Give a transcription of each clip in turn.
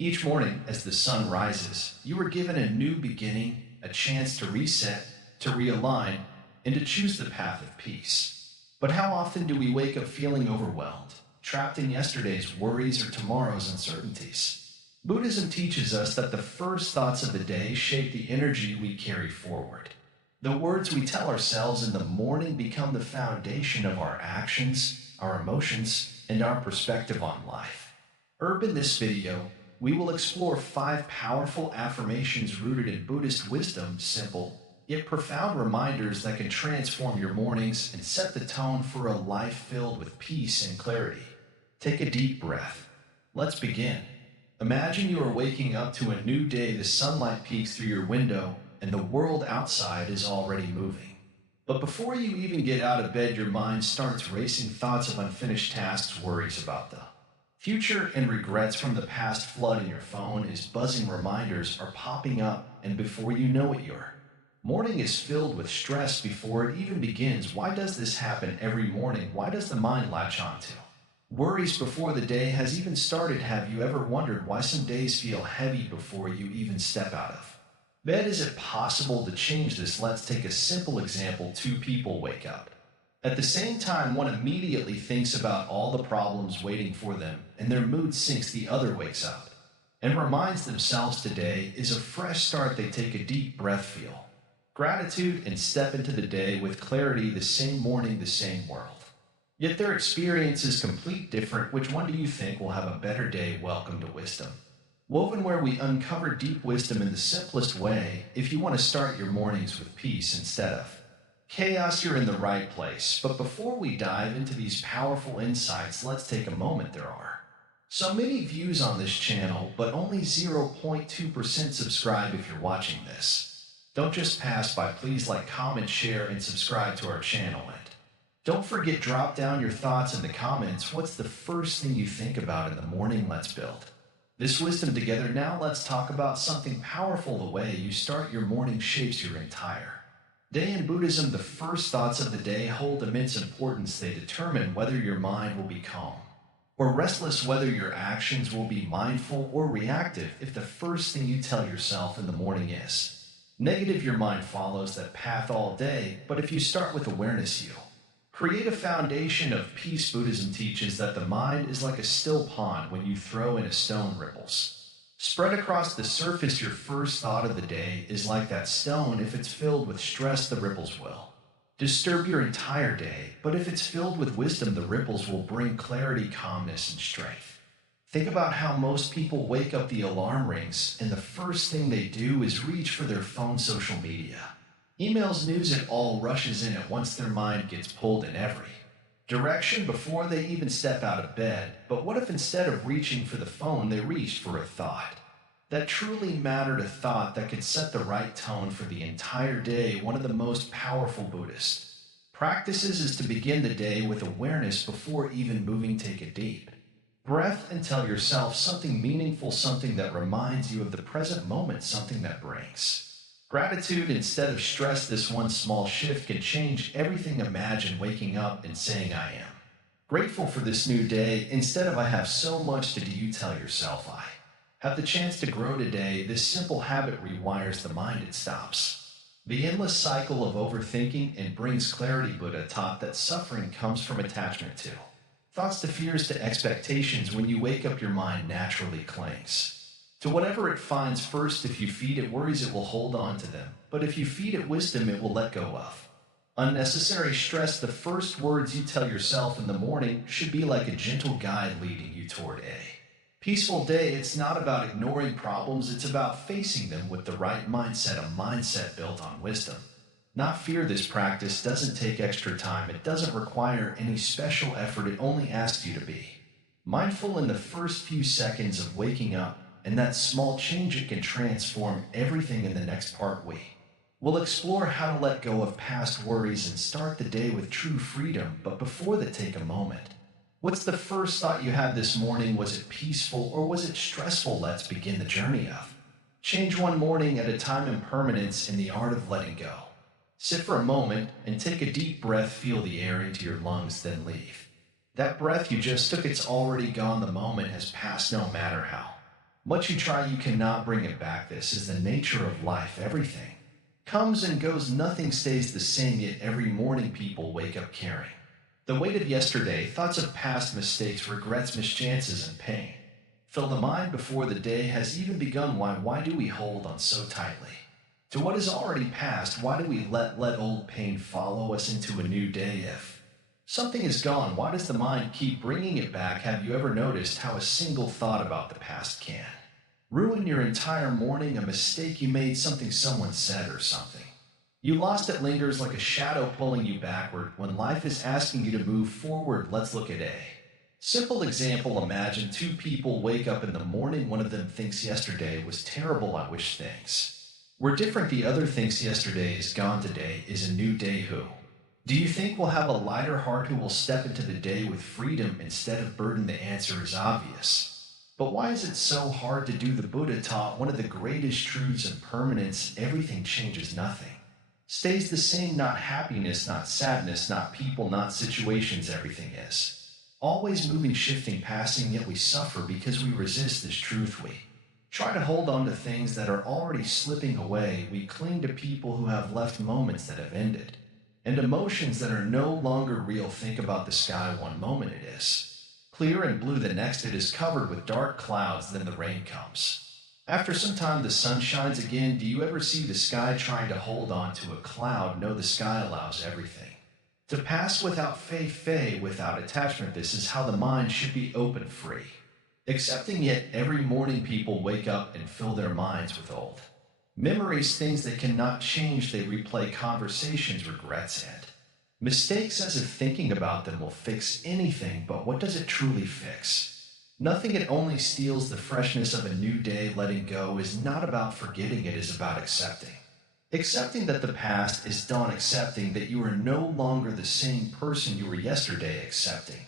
Each morning, as the sun rises, you are given a new beginning, a chance to reset, to realign, and to choose the path of peace. But how often do we wake up feeling overwhelmed, trapped in yesterday's worries or tomorrow's uncertainties? Buddhism teaches us that the first thoughts of the day shape the energy we carry forward. The words we tell ourselves in the morning become the foundation of our actions, our emotions, and our perspective on life. In this video, we will explore 5 powerful affirmations rooted in Buddhist wisdom, simple, yet profound reminders that can transform your mornings and set the tone for a life filled with peace and clarity. Take a deep breath. Let's begin. Imagine you are waking up to a new day. The sunlight peeks through your window, and the world outside is already moving. But before you even get out of bed, your mind starts racing. Thoughts of unfinished tasks, worries about the future, and regrets from the past flood in your phone. As buzzing reminders are popping up, and before you know it, your morning is filled with stress before it even begins. Why does this happen every morning? Why does the mind latch onto worries before the day has even started? Have you ever wondered why some days feel heavy before you even step out of bed? Is it possible to change this? Let's take a simple example. 2 people wake up at the same time. One immediately thinks about all the problems waiting for them, and their mood sinks. The other wakes up and reminds themselves today is a fresh start. They take a deep breath, feel gratitude, and step into the day with clarity. The same morning, the same world. Yet their experience is completely different. Which one do you think will have a better day? Welcome to Wisdom Woven, where we uncover deep wisdom in the simplest way. If you want to start your mornings with peace instead of chaos, you're in the right place. But before we dive into these powerful insights, let's take a moment. There are so many views on this channel, but only 0.2% subscribe. If you're watching this, don't just pass by. Please like, comment, share, and subscribe to our channel. And don't forget, drop down your thoughts in the comments. What's the first thing you think about in the morning? Let's build this wisdom together. Now let's talk about something powerful. The way you start your morning shapes your entire day. In Buddhism, the first thoughts of the day hold immense importance. They determine whether your mind will be calm or restless, whether your actions will be mindful or reactive. If the first thing you tell yourself in the morning is negative, your mind follows that path all day. But if you start with awareness, you create a foundation of peace. Buddhism teaches that the mind is like a still pond. When you throw in a stone, ripples spread across the surface. Your first thought of the day is like that stone. If it's filled with stress, the ripples will disturb your entire day. But if it's filled with wisdom, the ripples will bring clarity, calmness, and strength. Think about how most people wake up. The alarm rings, and the first thing they do is reach for their phone. Social media, emails, news, it all rushes in at once. Their mind gets pulled in every direction before they even step out of bed. But what if instead of reaching for the phone, they reached for a thought that truly mattered, a thought that could set the right tone for the entire day? One of the most powerful Buddhist practices is to begin the day with awareness before even moving. Take a deep breath and tell yourself something meaningful, something that reminds you of the present moment, something that brings gratitude instead of stress. This one small shift can change everything. Imagine waking up and saying, I am grateful for this new day. Instead of I have so much to do, you tell yourself, I have the chance to grow today. This simple habit rewires the mind. It stops the endless cycle of overthinking and brings clarity. Buddha taught that suffering comes from attachment to thoughts, to fears, to expectations. When you wake up, your mind naturally clings to whatever it finds first. If you feed it worries, it will hold on to them. But if you feed it wisdom, it will let go of unnecessary stress. The first words you tell yourself in the morning should be like a gentle guide leading you toward a peaceful day. It's not about ignoring problems, it's about facing them with the right mindset, a mindset built on wisdom, not fear. This practice doesn't take extra time. It doesn't require any special effort. It only asks you to be mindful in the first few seconds of waking up. And that small change, it can transform everything. In the next part, we will explore how to let go of past worries and start the day with true freedom. But before that, take a moment. What's the first thought you had this morning? Was it peaceful or was it stressful? Let's begin the journey of change, one morning at a time. Impermanence in the art of letting go. Sit for a moment and take a deep breath. Feel the air into your lungs, then leave that breath you just took. It's already gone. The moment has passed, no matter how Much you try, you cannot bring it back. This is the nature of life. Everything comes and goes, nothing stays the same, yet every morning people wake up carrying the weight of yesterday, thoughts of past mistakes, regrets, mischances, and pain. Fill the mind before the day has even begun. Why do we hold on so tightly to what is already past? Why do we let old pain follow us into a new day? If something is gone, why does the mind keep bringing it back? Have you ever noticed how a single thought about the past can ruin your entire morning? A mistake you made, something someone said, or something you lost, it lingers like a shadow pulling you backward when life is asking you to move forward. Let's look at a simple example. Imagine two people wake up in the morning. One of them thinks yesterday was terrible. I wish things were different. The other thinks yesterday is gone. Today is a new day. Who do you think will have a lighter heart? Who will step into the day with freedom instead of burden? The answer is obvious. But why is it so hard to do? The Buddha taught one of the greatest truths: impermanence. Everything changes, nothing stays the same. Not happiness, not sadness, not people, not situations. Everything is always moving, shifting, passing, yet we suffer because we resist this truth. We try to hold on to things that are already slipping away. We cling to people who have left, moments that have ended, and emotions that are no longer real. Think about the sky. One moment it is clear and blue, the next it is covered with dark clouds, then the rain comes. After some time the sun shines again. Do you ever see the sky trying to hold on to a cloud? No, the sky allows everything to pass without faith, without attachment. This is how the mind should be: open, free, accepting. Yet every morning people wake up and fill their minds with old memories, things they cannot change. They replay conversations, regrets, and mistakes as if thinking about them will fix anything. But what does it truly fix? Nothing. It only steals the freshness of a new day. Letting go is not about forgetting, it is about accepting. Accepting that the past is done, accepting that you are no longer the same person you were yesterday, accepting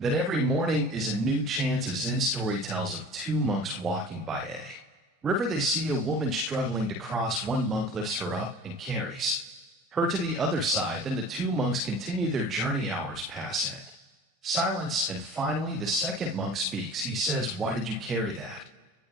that every morning is a new chance. A Zen story tells of two monks walking by a river. They see a woman struggling to cross. One monk lifts her up and carries her to the other side. Then the two monks continue their journey. Hours pass in silence, and finally the second monk speaks. He says, "Why did you carry that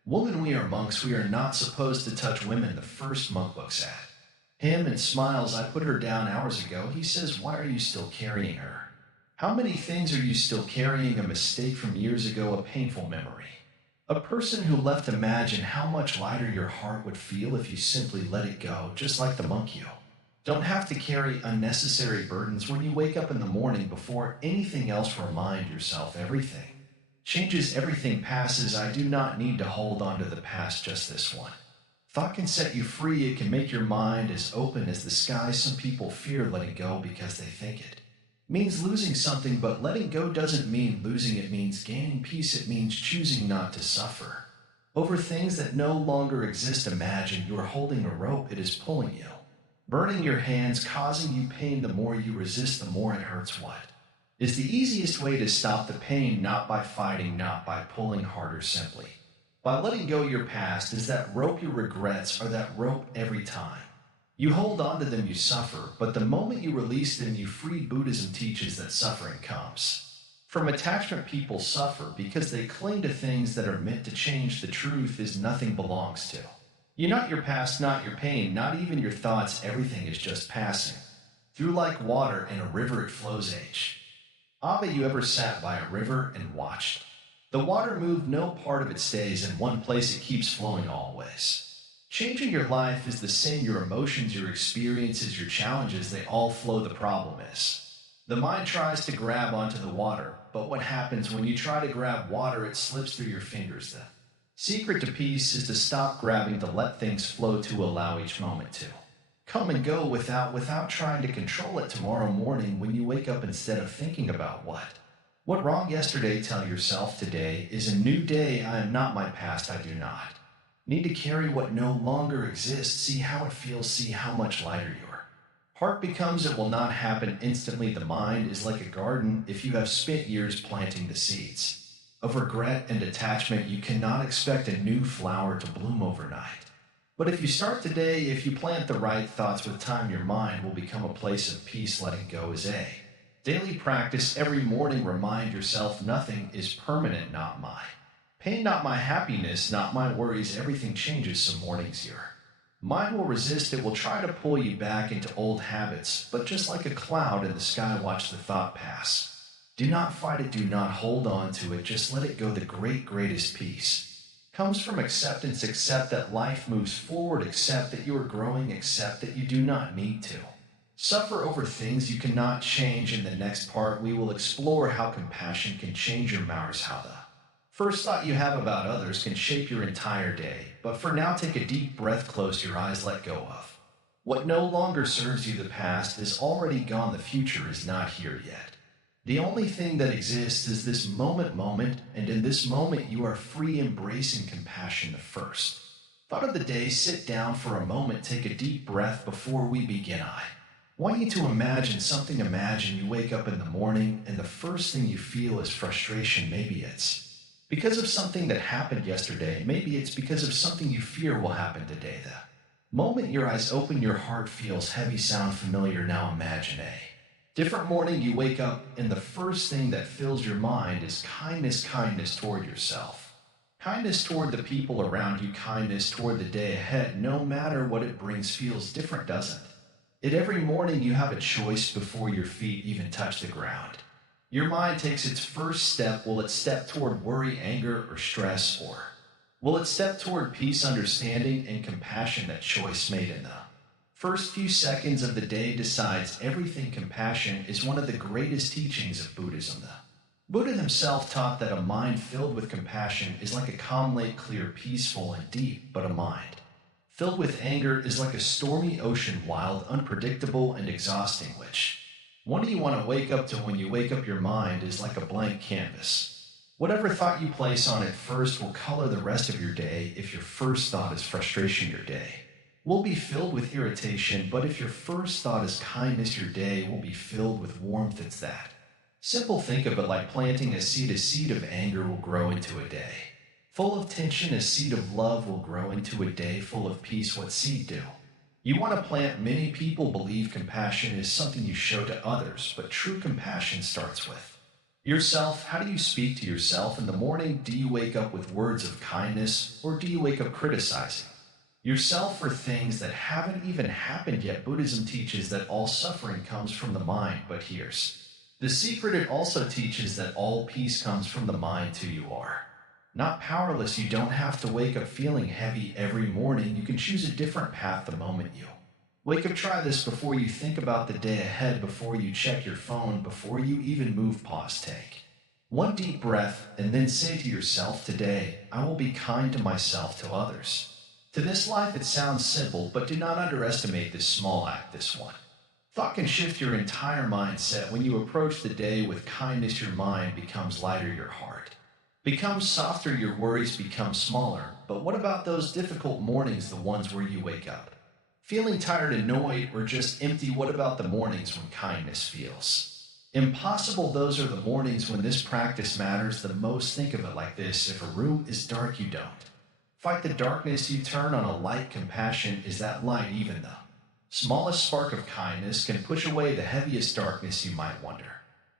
woman? We are monks, we are not supposed to touch women." The first monk looks at him and smiles. "I put her down hours ago." He says, "Why are you still carrying her? How many things are you still carrying? A mistake from years ago, a painful memory, a person who left." Imagine how much lighter your heart would feel if you simply let it go. Just like the monk, you don't have to carry unnecessary burdens. When you wake up in the morning, before anything else, remind yourself everything changes, everything passes. I do not need to hold on to the past. Just this one thought can set you free. It can make your mind as open as the sky. Some people fear letting go because they think it means losing something, but letting go doesn't mean losing. It means gaining peace. It means choosing not to suffer over things that no longer exist. Imagine you are holding a rope. It is pulling you, burning your hands, causing you pain. The more you resist, the more it hurts. What is the easiest way to stop the pain? Not by fighting, not by pulling harder, simply by letting go. Your past is that rope. Your regrets are that rope. Every time you hold on to them, you suffer, but the moment you release them, you free. Buddhism teaches that suffering comes from attachment. People suffer because they cling to things that are meant to change. The truth is nothing belongs to you, not your past, not your pain, not even your thoughts. Everything is just passing through like water in a river. It flows. Abba, you ever sat by a river and watched the water move? No part of it stays in one place. It keeps flowing always. Changing your life is the same. Your emotions, your experiences, your challenges, they all flow. The problem is the mind tries to grab onto the water, but what happens when you try to grab water? It slips through your fingers. The secret to peace is to stop grabbing, to let things flow, to allow each moment to come and go without trying to control it. Tomorrow morning when you wake up, instead of thinking about what wrong yesterday, tell yourself today is a new day. I am not my past. I do not need to carry what no longer exists. See how it feels. See how much lighter your heart becomes. It will not happen instantly. The mind is like a garden. If you have spent years planting the seeds of regret and attachment, you cannot expect a new flower to bloom overnight. But if you start today, if you plant the right thoughts, with time your mind will become a place of peace. Letting go is a daily practice. Every morning remind yourself nothing is permanent, not my Pain not my happiness, not my worries, everything changes some mornings here. Mind will resist, it will try to pull you back into old habits, but just like a cloud in the sky, watch the thought pass. Do not fight it, do not hold on to it, just let it go. The greatest peace comes from acceptance. Accept that life moves forward, accept that you are growing, accept that you do not need to suffer over things you cannot change. In the next part, we will explore how compassion can change your Mars, how the first thought you have about others can shape your entire day. But for now, take a deep breath, close your eyes, let go of what no longer serves you. The past is already gone, the future is not here yet. The only thing that exists is this moment, and in this moment you are free, embracing compassion. The first thought of the day, sit down for a moment, take a deep breath before we begin. I want you to imagine something. Imagine you wake up in the morning and the first thing you feel is frustration. Maybe it's because of something that happened yesterday. Maybe it's because of something you fear will happen today. The moment your eyes open, your heart feels heavy. Sound familiar? Now imagine a different morning. You wake up and the first thing that fills your mind is kindness. Kindness toward yourself, kindness toward the people around you, kindness toward the day ahead. No matter what it brings, feels different, doesn't it? Every morning you have a choice before your feet even touch the ground. Your mind takes its first step. Will it step toward worry, anger, or stress? Or will it step toward peace, understanding, and compassion? That choice made in the first few seconds of the day decides everything. Compassion is one of the greatest teachings of Buddhism. The Buddha himself taught that a mind filled with compassion is like a calm lake, clear, peaceful, and deep, but a mind filled with anger is like a stormy ocean, wild, unpredictable, and exhausting. Which one do you want to wake up to? When you wake up, your mind is like a blank canvas. Whatever thought you place on it first will color the rest of your day. If your first thought is frustration, your day will be filled with irritation. But if your first thought is kindness, your day will be filled with warmth. It's that simple. Think of it like planting a seed. A seed of anger will grow into a day full of tension. A seed of love will grow into a day full of peace. What seed do you want to plant? Many people believe compassion is something you show to others, but true compassion starts with yourself. How do you speak to yourself in the morning? Do you wake up with words of kindness, or do you wake up criticizing yourself for things that haven't even happened yet? Buddhism teaches that all suffering comes from the mind, but here's the secret. It also teaches that all peace comes from the mind too. You are not powerless. You don't have to wake up feeling heavy every morning. You can choose a different path the moment you wake up. Try this before you think about the day ahead, before you check your phone, before you even move. Pause, take one deep breath, and then say to yourself, today I will be kind to myself, to others, to this life. It sounds simple, but do not underestimate this small act. This one thought can shift your entire mindset. When you approach the day with kindness, your mind becomes lighter, your heart becomes softer, your worries become smaller. But what about those difficult mornings, the ones where you wake up feeling tired, annoyed, or just empty? What about the mornings when kindness feels impossible? Those are the mornings when this practice matters the most. Think of it like this: if a room is dark, you don't fight the darkness, you turn on a light. Compassion is that light. Even the smallest spark of kindness can push away the heaviest darkness. You might wonder,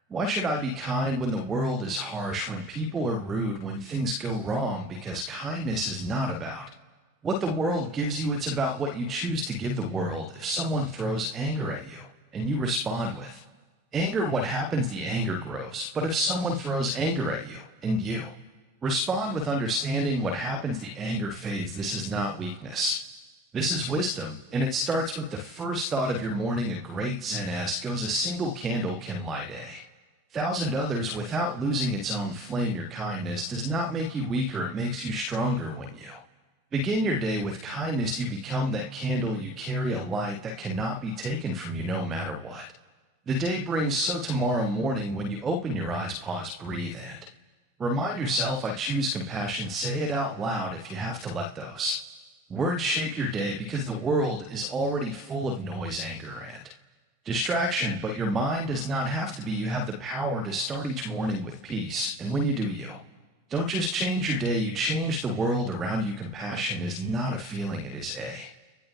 why should I be kind when the world is harsh, when people are rude, when things go wrong? Because kindness is not about what the world gives you, it's about what you choose to give the world. If someone throws anger at you and you respond with anger, what happens? The anger grows. But if someone throws anger at you and you respond with understanding, what happens? The anger fades. This is not weakness. This is wisdom, and it starts with the first thought of your morning. A great Zen-esque goes, a single candle can light 1,000 others without losing its own flame. Your kindness does not make you weaker, it makes you stronger. When you begin your day with kindness, you become that candle. You carry a light that cannot be taken from you, no matter what the day brings. So tomorrow morning, when you open your eyes, pause, breathe, and remind yourself, I choose compassion. Say it out loud if you have to let those words shape your day, because the world is already full of noise, anger, and distraction, but your mind does not have to be. You have the power to start each morning with peace, and when you do, you don't just change your day, you change the world around you. Compassion is not a feeling, it is a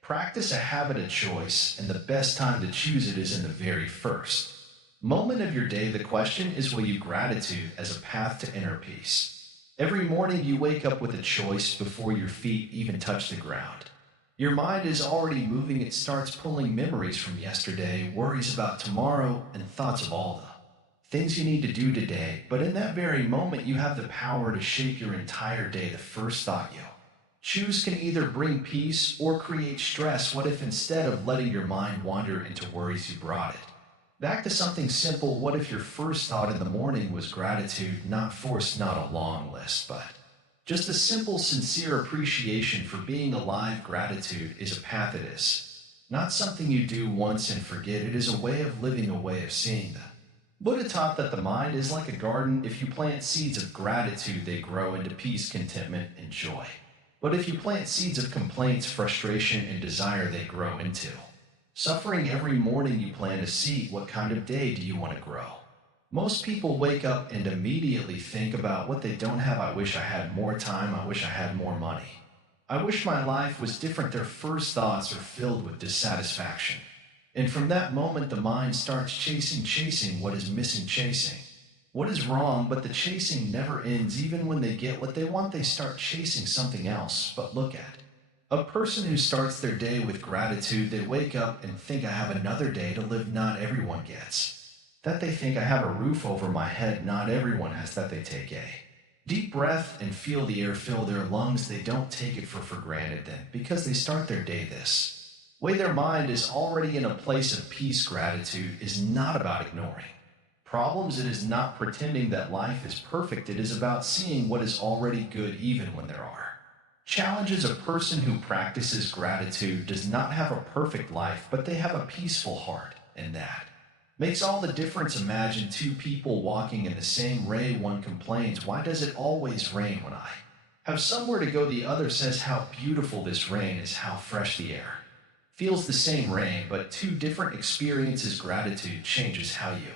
practice, a habit, a choice, and the best time to choose it is in the very first moment of your day. The question is, will you gratitude as a path to inner peace? Every morning you wake up with a choice before your feet even touch the ground. Your mind is already moving, it starts pulling memories from yesterday, worries about tomorrow, and thoughts of all the things you need to do today. But in that very moment, you have the power to shape your entire day. The first thought you choose can either bring peace or create stress. What if instead of letting your mind wander into worries, you brought it back to something simple? What if your first thought in the morning was gratitude, not forced, not a long list, but just a simple, sincere appreciation for being alive? Gratitude is a path, it is not something you do once and forget. It is a way of living, a way of seeing. The Buddha taught that the mind is like a garden. If you plant seeds of gratitude, they grow into peace, contentment, and joy. But if you plant seeds of complaints, frustration, and desire, they grow into suffering. Every morning you plant a seed. What kind of day do you want to grow? Most people wake up and immediately think about what they don't have. I wish I had more time. I wish I had more money. I wish my life was different. Their first thoughts are filled with dissatisfaction. And from that moment, the mind starts chasing what is missing, chasing what is wrong. But the chasing never ends. Even when they get what they want, they start chasing something else. But look at a person who starts their day with gratitude. They wake up and think, I have another day to live. Not everyone gets that. They think, I have a roof over my head. Not everyone has that. They take a deep breath and feel the air fill their lungs. They don't take it for granted then, because they start their day this way. Their mind is already in a place of peace. Gratitude is not about ignoring problems. It is not pretending that life is perfect. It is about seeing what is already good even when there are challenges. A person who practices gratitude does not have a perfect life, but they have a peaceful heart, and that makes all the difference. Imagine two people walking in the same rain. One complains, why does it always rain when I have somewhere to go? The other says, how beautiful this rain is, how fresh the air feels. The same rain, but two different experiences. Gratitude changes how you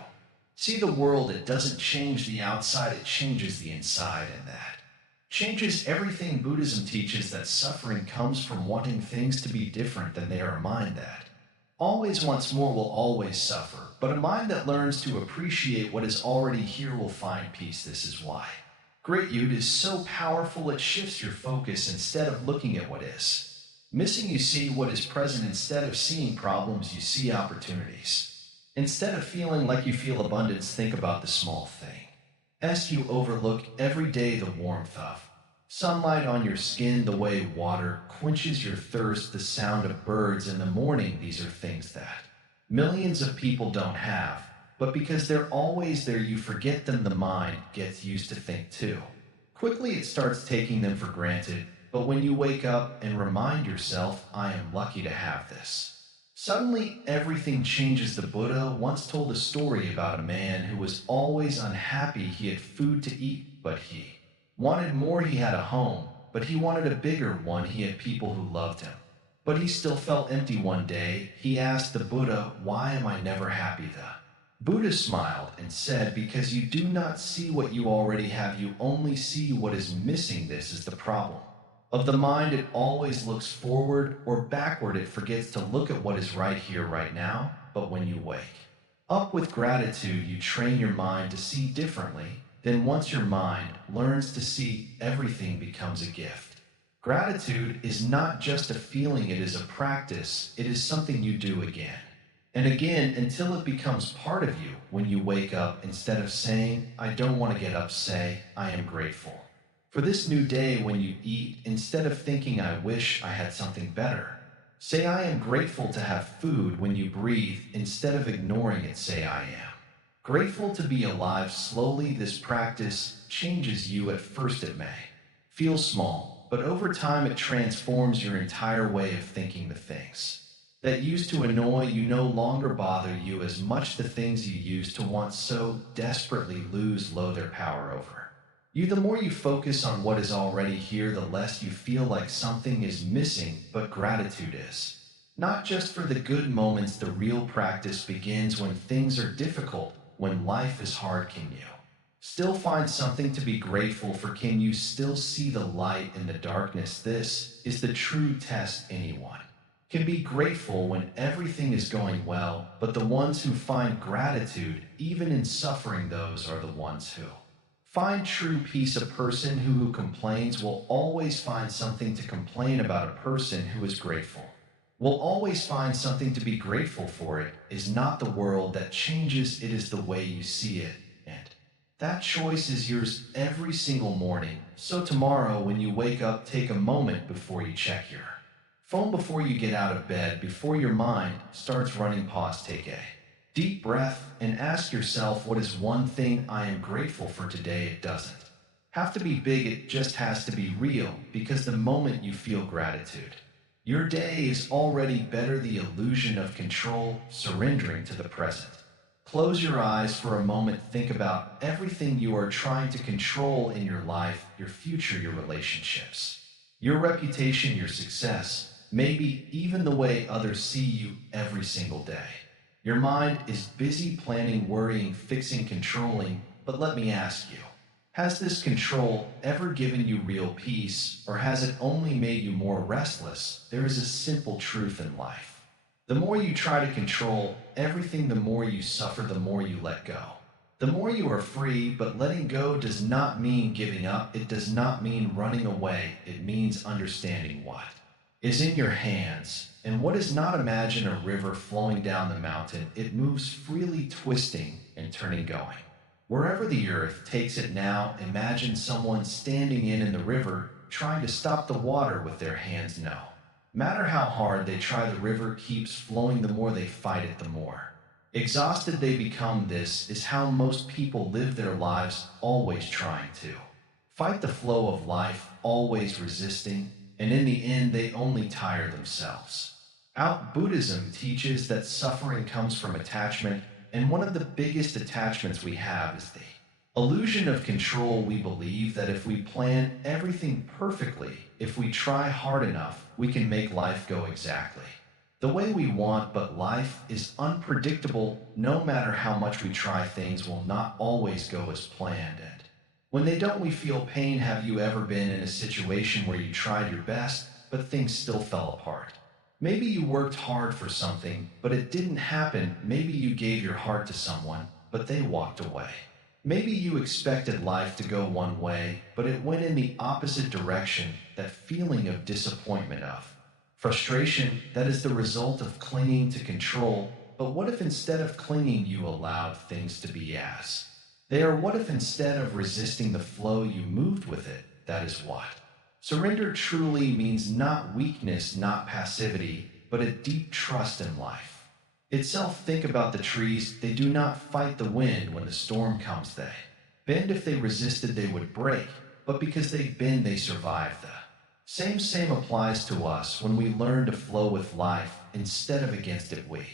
see the world. It doesn't change the outside, it changes the inside, and that changes everything. Buddhism teaches that suffering comes from wanting things to be different than they are. A mind that always wants more will always suffer, but a mind that learns to appreciate what is already here will find peace. This is why gratitude is so powerful. It shifts your focus. Instead of looking at what is missing, you see what is present. Instead of seeing problems, you see opportunities. Instead of feeling like you feel abundance, think about the small thing as you overlook every day. The warmth of sunlight on your skin, the way water quenches your thirst, the sound of birds in the morning. These are things that millions of people don't have, but because they're always there, you forget them. The mind gets used to think too quickly. It starts taking them for granted. But when you wake up and remind yourself, I am lucky to have this, suddenly everything changes. The Buddha once told a story about a man who was always unhappy. He had food to eat, but he wanted more. He had a home, but he wanted a bigger one. He had people who loved him, but he still felt empty. One day, he asked the Buddha, why am I never happy? The Buddha smiled and said, because you do not see what you already have. You only see what is missing. This is the problem of the mind. It always looks forward or backward. It forgets to look at what is right here, right now. But when you wake up with gratitude, you train your mind to see differently. Then once your mind learns to see, everything becomes a gift. Gratitude is not just a feeling, it is a practice. It is something you do again and again until it becomes part of you. When you wake up, instead of saying, I don't want to get up, say, I am grateful for this new day. When you eat, instead of thinking, I wish I had something better, say, I am grateful to have food. When you breathe, instead of ignoring it, say, I am grateful to be alive. Slowly, this practice changes you. At first, it may feel small, but over time, it transforms your entire way of thinking. The things that used to annoy you no longer bother you as much. The things you used to want so desperately lose their power over you. The more you focus on what is already here, the less you feel like something is missing. But gratitude is not just for the good moments. The real practice begins when things are difficult, when life is hard. Can you still find something to be grateful for? Can you still see the light in the darkness? This is the true test. Anyone can be grateful when everything is going well, but the ones who find gratitude, even in suffering, those are the ones who Find true peace. A person who complains will always find something to complain about. A person who is grateful will always find something to be grateful for. It is not the world that changes, it is the way you see it. And that choice is yours every single morning. So tomorrow, when you wake up, take a moment before you check your phone, before you get out of bed, before your mind starts running. Pause, take a deep breath, and ask yourself, what is one thing I am grateful for today? It doesn't have to be big, it just has to be real, because the moment you feel gratitude, your day is already better. The illusion of control, surrendering to the present. Close your eyes for a moment. Think about everything you are trying to control in your life, your future, your relationships, your reputation, your success, maybe even the way others see you every single day. Your mind is busy planning, worrying, fixing, controlling. But let me ask you, has this control ever given you real peace, or has it only made you more restless? There is a simple truth in life. The more you try to control everything, the more you suffer. The more you let go, the more you are free. But letting go does not mean giving up. It does not mean running away. It means understanding what is in your hands and what is not. Imagine a river flowing down the mountain. It moves freely, twisting and turning, going wherever the earth takes it. Now imagine someone standing in the river, trying to stop the water with their hands. No matter how hard they try, the river keeps flowing. The more they fight it, the more exhausted they become. This is how most people live their lives, always trying to fight the flow of life, always resisting, and in the end they only tire themselves out. Buddhism teaches that suffering comes from attachment, and one of the biggest attachments we have is the illusion of control. We believe that if we plan everything perfectly, if we try hard enough, we can make life go exactly the way we want. But life is unpredictable. No matter how much we try, things will not always go as planned. And when they don't, we feel pain. Have you ever been in a situation where you tried your best, but things still fell apart? Maybe you worked hard for something, but it didn't happen. Maybe you gave your heart to someone, but they walked away. Maybe you expected life to go one way, but it went in the opposite direction. That feeling of disappointment, of frustration, that is the result of clinging to control. But what if instead of clinging, you allowed things to be as they are? What if instead of resisting the flow, you moved with it? That is what surrender truly means. Not weakness, not passivity, but a deep trust in life itself. Think about the trees. They do not fight the wind. When the storm comes, they bend. If they resisted, they would break. But because they bend, they survive. The same applies to us. When we learn to flow with life instead of against it, we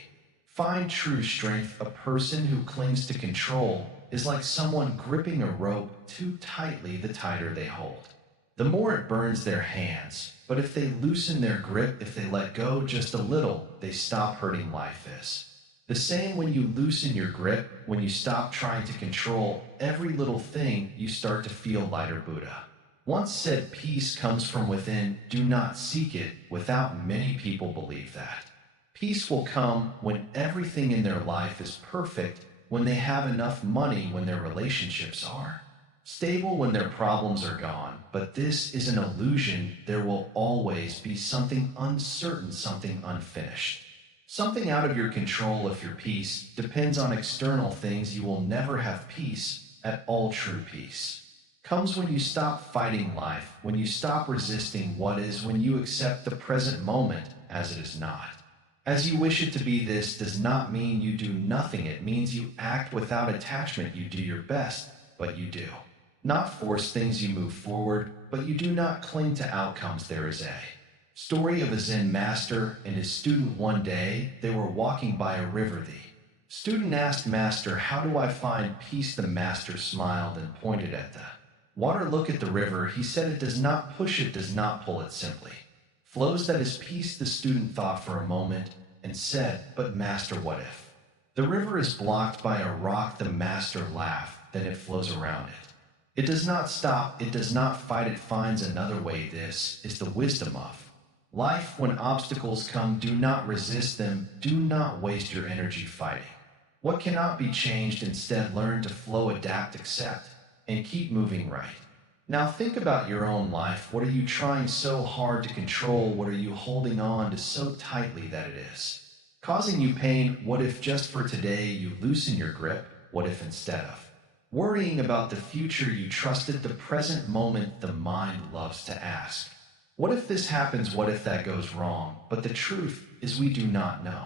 find true strength. A person who clings to control is like someone gripping a rope too tightly. The tighter they hold, the more it burns their hands. But if they loosen their grip, if they let go just a little, they stop hurting. Life is the same. When you loosen your grip, when you stop trying to control every little thing, you start to feel lighter. Buddha once said, peace comes from within, do not seek it without. Many people believe that peace will come when everything in their life is perfect, when they have enough money, when their relationships are stable, when their problems are gone. But this is an illusion. There will always be something uncertain, something unfinished, something out of your control. If your peace depends on external things, you will never have peace at all. True peace comes when you stop fighting life, when you stop resisting what is, when you accept the present moment as it is, not as you wish it to be. This does not mean you do nothing. It means you act without attachment. You do your best, but you do not force things. You move forward, but you do not cling to outcomes. There is a story of a Zen master and his student. One day, they were walking by a river. The student asked, Master, how do I find peace? The master smiled and pointed at the water. Look at the river, he said. It does not push, it does not pull, it simply flows. That is peace. The student thought for a moment and said, but master, what if the river is blocked by a rock? The master laughed. Then it flows around it. It does not stop, it does not fight, it finds another way. This is the wisdom of life. When obstacles come, do not resist them. Do not waste your energy fighting what cannot be changed. Instead, learn to flow, adapt, accept and keep moving right. Now think about your own life. What are you trying so hard to control? What are you holding on to so tightly that it is causing you pain? What if just for today you loosen your grip? What if instead of worrying about the future you trusted the present moment? The mind loves to ask, what if this happens? What if that goes wrong? But the truth is we do not know.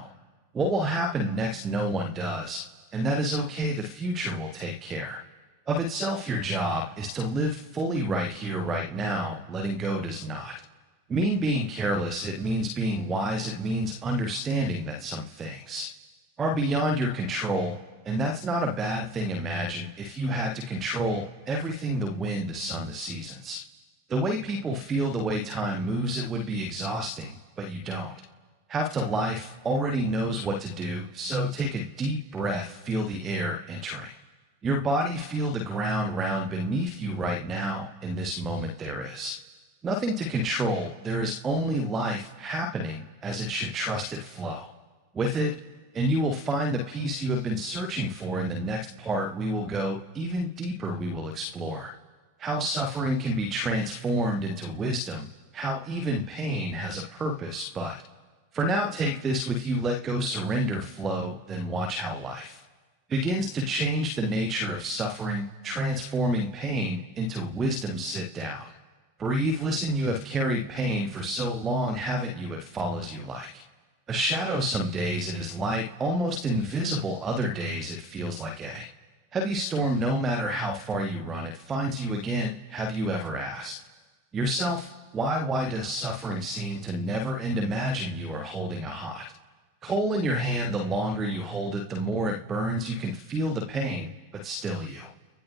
What will happen next? No one does. And that is okay. The future will take care of itself. Your job is to live fully right here, right now. Letting go does not mean being careless. It means being wise. It means understanding that some things are beyond your control, and that's not a bad thing. Imagine if you had to control everything: the wind, the sun, the seasons, the way people feel, the way time moves. It would be exhausting, but you don't have to. Life already knows what to do, so take a deep breath. Feel the air entering your body, feel the ground round beneath you right now. In this moment, there is nothing to control. There is only life happening as it should. Trust it, flow with it, and you will find the peace you have been searching for. In the next part, we will go even deeper. We will explore how suffering can be transformed into wisdom, how even pain has a purpose. But for now, take this with you. Let go, surrender, flow, then watch how life begins to change the nature of suffering, transforming pain into wisdom. Sit down, breathe, listen. You have carried pain for so long, haven't you? It follows you like a shadow. Some days it is light, almost invisible. Other days it feels like a heavy storm. No matter how far you run, it finds you again. Have you ever asked yourself, why does suffering seem to never end? Imagine you are holding a hot coal in your hand. The longer you hold it, the more it burns. You can feel the pain, but still you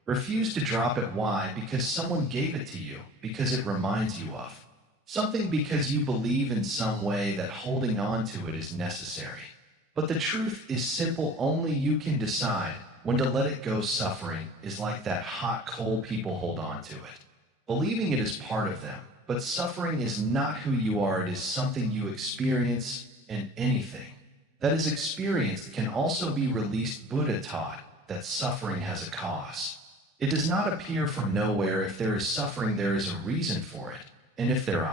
refuse to drop it. Why? Because someone gave it to you, because it reminds you of something, because you believe in some way that holding on to it is necessary. But the truth is simple. Only you can decide when to let it go. Suffering is like that hot coal. People hold on to it, believing it is part of them. But suffering is not who you are. It is something you experience, and anything that is experienced can also be released. Buddha taught that suffering has a cause. It does not appear from nowhere. If there is suffering, there is a reason for it. And if there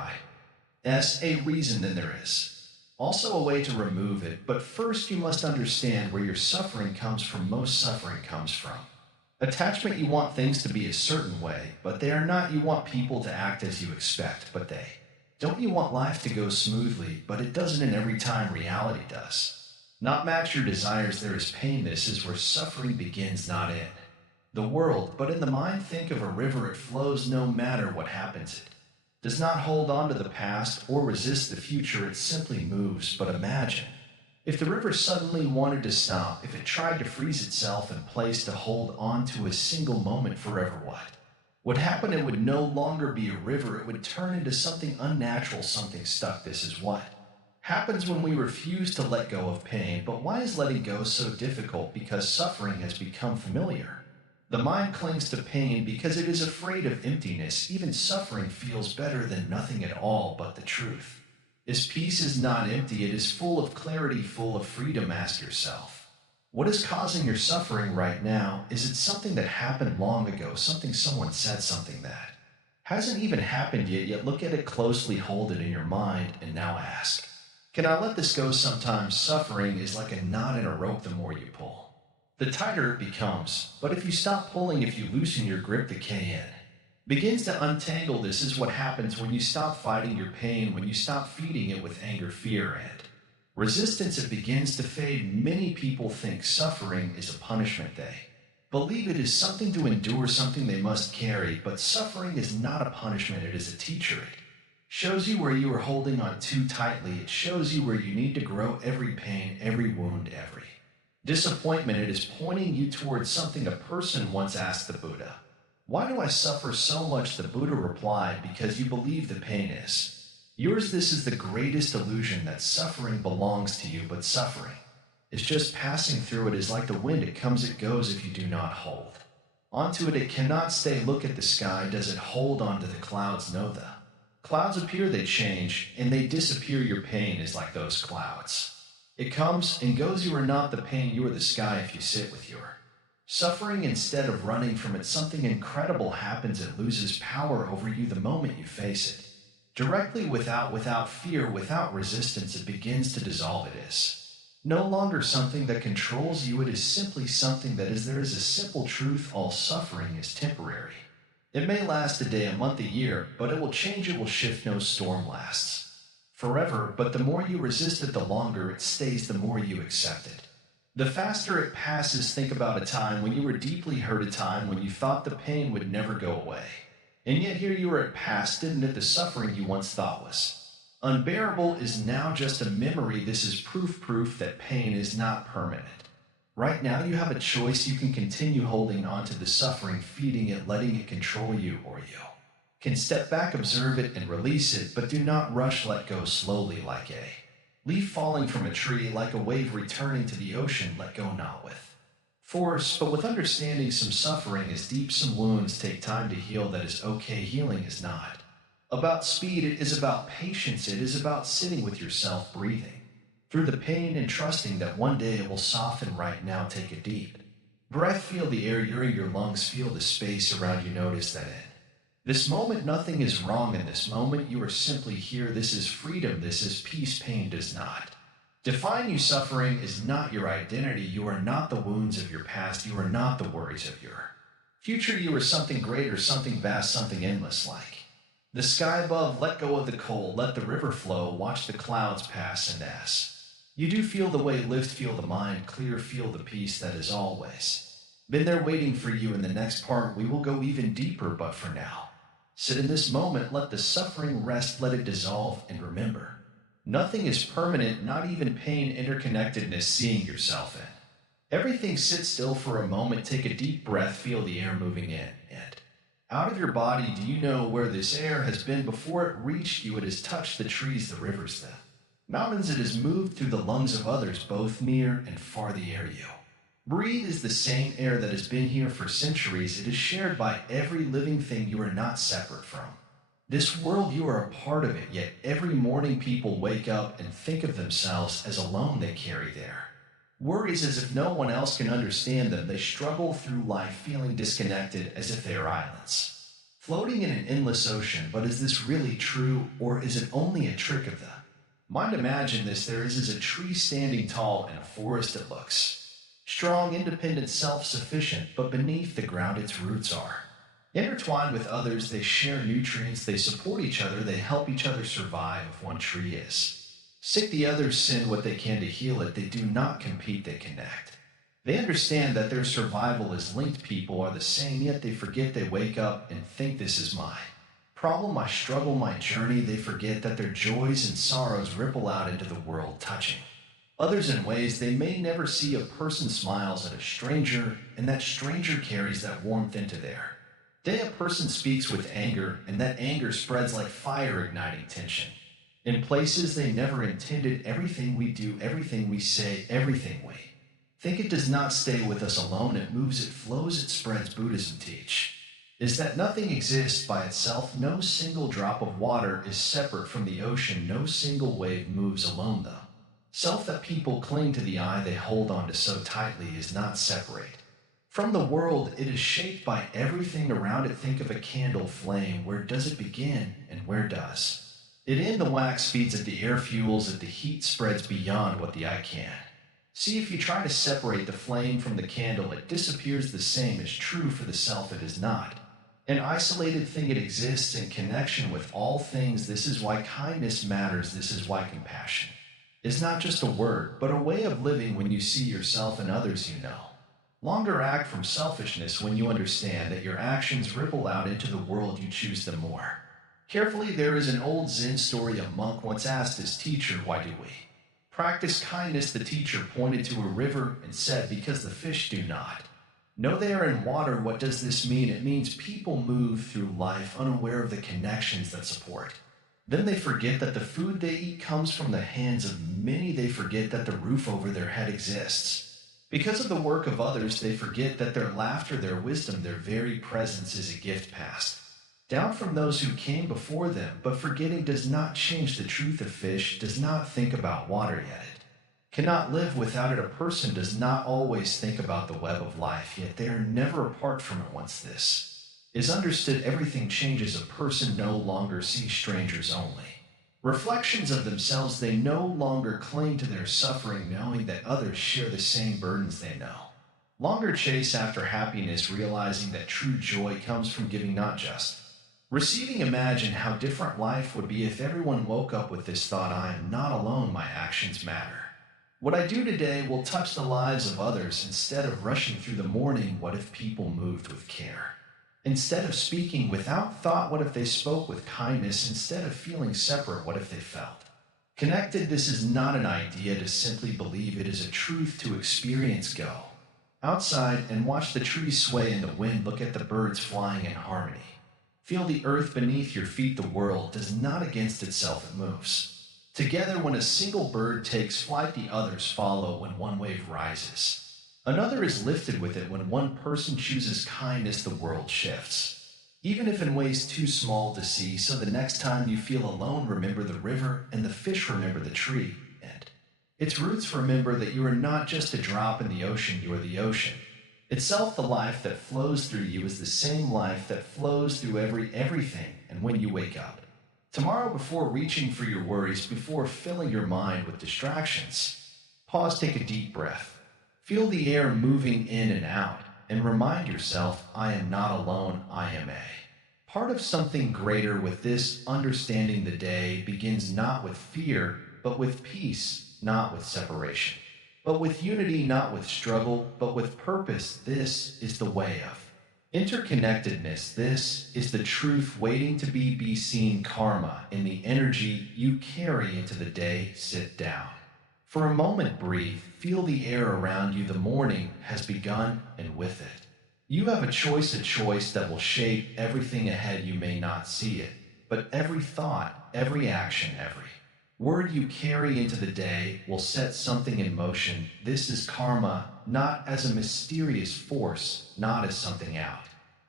is a reason, then there is also a way to remove it. But first, you must understand where your suffering comes from. Most suffering comes from attachment. You want things to be a certain way, but they are not. You want people to act as you expect, but they don't. You want life to go smoothly, but it doesn't, and every time reality does not match your desires, there is pain. This is where suffering begins, not in the world, but in the mind. Think of a river. It flows no matter what happens. It does not hold on to the past or resist the future. It simply moves. But imagine if the river suddenly wanted to stop, if it tried to freeze itself in place, to hold on to a single moment forever, what would happen? It would no longer be a river. It would turn into something unnatural, something stuck. This is what happens when we refuse to let go of pain. But why is letting go so difficult? Because suffering has become familiar. The mind clings to pain because it is afraid of emptiness. Even suffering feels better than nothing at all. But the truth is, peace is not empty. It is full of clarity, full of freedom. Ask yourself, what is causing your suffering right now? Is it something that happened long ago? Something someone said, something that hasn't even happened yet? Look at it closely, hold it in your mind, and now ask, can I let this go? Sometimes suffering is like a knot in a rope. The more you pull, the tighter it becomes. But if you stop pulling, if you loosen your grip, the KN begins to untangle. This is what happens when you stop fighting your pain, when you stop feeding it with anger, fear, and resistance. It begins to fade. Many people think suffering is a punishment. They believe it is something to endure, something they must carry. But suffering is not a punishment. It is a teacher. It shows you where you are holding on too tightly. It shows you where you need to grow. Every pain, every wound, every disappointment, it is pointing you towards something. A person once asked the Buddha, why do I suffer so much? The Buddha replied, because you believe the pain is yours. This is the greatest illusion, that suffering belongs to you. But suffering is just passing through. It is like the wind. It comes, it goes. If you do not hold onto it, it cannot stay. Look at the sky. Does it hold onto the clouds? No, the clouds appear, they change, and they disappear. Your pain is like those clouds. It comes and goes. You are not the pain. You are the sky. If you sit with your Suffering, instead of running from it, something incredible happens. It loses power over you the moment you face it. Directly, without fear, without resistance, it begins to dissolve. It is no longer something that controls you, it is simply something that is. There is a simple truth: all suffering is temporary. It may last a day, a month, a year, but it will change, it will shift. No storm lasts forever, but the more you resist it, the longer it stays, the more you accept it. The faster it passes. Think about a time when you were deeply hurt, a time when you thought the pain would never go away. And yet here you are at past, didn't it? The suffering you once thought was unbearable is now just a memory. This is proof that pain is not permanent. Right now you have a choice. You can continue holding on to the suffering, feeding it, letting it control you, or you can step back, observe it, and release it, but do not rush. Let go slowly, like a leaf falling from a tree, like a wave returning to the ocean. Let go not with force, but with understanding. Some suffering is deep, some wounds take time to heal. That is okay. Healing is not about speed, it is about patience. It is about sitting with yourself, breathing through the pain and trusting that one day it will soften. Right now, take a deep breath, feel the air you're in your lungs, feel the space around you. Notice that in this moment, nothing is wrong. In this moment, you are simply here. This is freedom. This is peace. Pain does not define you. Suffering is not your identity. You are not the wounds of your past. You are not the worries of your future. You are something greater, something vast, something endless, like the sky above. Let go of the cold. Let the river flow. Watch the clouds pass. And as you do, feel the way lift. Feel the mind clear. Feel the peace that is always been there waiting for you. In the next part, we will go even deeper, but for now, sit in this moment, let the suffering rest, let it dissolve, and remember, nothing is permanent, not even pain. Interconnectedness, seeing yourself in everything. Sit still for a moment, take a deep breath, feel the air moving in and out of your body. Do you know where this air has been before it reached you? It has touched the trees, the rivers, the mountains. It has moved through the lungs of others, both near and far. The air you breathe is the same air that has been here for centuries. It is shared by every living thing. You are not separate from this world. You are a part of it. Yet every morning people wake up and think of themselves as alone. They carry their worries as if no one else can understand them. They struggle through life feeling disconnected, as if they are islands floating in an endless ocean. But is this really true, or is it only a trick of the mind? Imagine this: there is a tree standing tall in a forest. It looks strong, independent, self-sufficient, but beneath the ground its roots are intertwined with others. They share nutrients, they support each other, they help each other survive. If one tree is sick, the others send what they can to heal it. They do not compete, they connect. They understand that their survival is linked. People are the same, yet they forget. They wake up and think, this is my problem, my struggle, my journey. They forget that their joys and sorrows ripple out into the world, touching others in ways they may never see. A person smiles at a stranger, and that stranger carries that warmth into their day. A person speaks with anger, and that anger spreads like fire, igniting tension in places they never intended. Everything we do, everything we say, everything we think, it does not stay with us alone. It moves, it flows, it spreads. Buddhism teach is that nothing exists by itself. No single drop of water is separate from the ocean. No single wave moves alone. The self that people cling to, the I they hold on to so tightly, is not separate from the world. It is shaped by everything around it. Think of a candle flame. Where does it begin, and where does it end? The wax feeds it, the air fuels it, the heat spreads beyond what the eye can see. If you try to separate the flame from the candle, it disappears. The same is true for the self. It is not an isolated thing. It exists in connection with all things. This is why kindness matters. This is why compassion is not just a word, but a way of living. When you see yourself and others, you no longer act from selfishness. When you understand that your actions ripple out into the world, you choose them more carefully. There is an old Zen story. A monk once asked his teacher, why do we practice kindness? The teacher pointed to a river and said, because the fish do not know they are in water. What does this mean? It means people move through life unaware of the connections that support. Then they forget that the food they eat comes from the hands of many. They forget that the roof over their head exists because of the work of others. They forget that their laughter, their wisdom, their very presence is a gift passed down from those who came before them. But forgetting does not change the truth. A fish does not think about water yet. It Cannot live without it. A person does not always think about the web of life, yet they are never apart from it. Once this is understood, everything changes. A person no longer sees strangers only reflections of themselves. They no longer cling to their suffering, knowing that others share the same burdens they know. Longer chase after happiness, realizing that true joy comes from giving, not just receiving. Imagine how different life would be if everyone woke up with this thought: I am not alone, my actions matter. What I do today will touch the lives of others. Instead of rushing through the morning, what if people moved with care? Instead of speaking without thought, what if they spoke with kindness? Instead of feeling separate, what if they felt connected? This is not an idea to simply believe, it is a truth to experience. Go outside and watch the trees sway in the wind. Look at the birds flying in harmony. Feel the earth beneath your feet. The world does not against itself, it moves together. When a single bird takes flight, the others follow. When one wave rises, another is lifted with it. When one person chooses kindness, the world shifts, even if in ways too small to see. So the next time you feel alone, remember the river and the fish, remember the tree and its roots. Remember that you are not just a drop in the ocean, you are the ocean itself. The life that flows through you is the same life that flows through everything. And when you wake up tomorrow, before reaching for your worries, before filling your mind with distractions, pause, take a deep breath, feel the air moving in and out, and remind yourself, I am not alone, I am a part of something greater. With this understanding, the day begins not with fear, but with peace, not with separation, but with unity, not with struggle, but with purpose. This is the way of interconnectedness. This is the truth waiting to be seen. Karma in the energy you carry into the day. Sit down for a moment, breathe, feel the air around you. The morning has begun, and with it, you have a choice that will shape everything ahead. You may not see it, but every thought, every action, every word you carry into the day will set something in motion. This is karma, not as a mysterious force, not as something out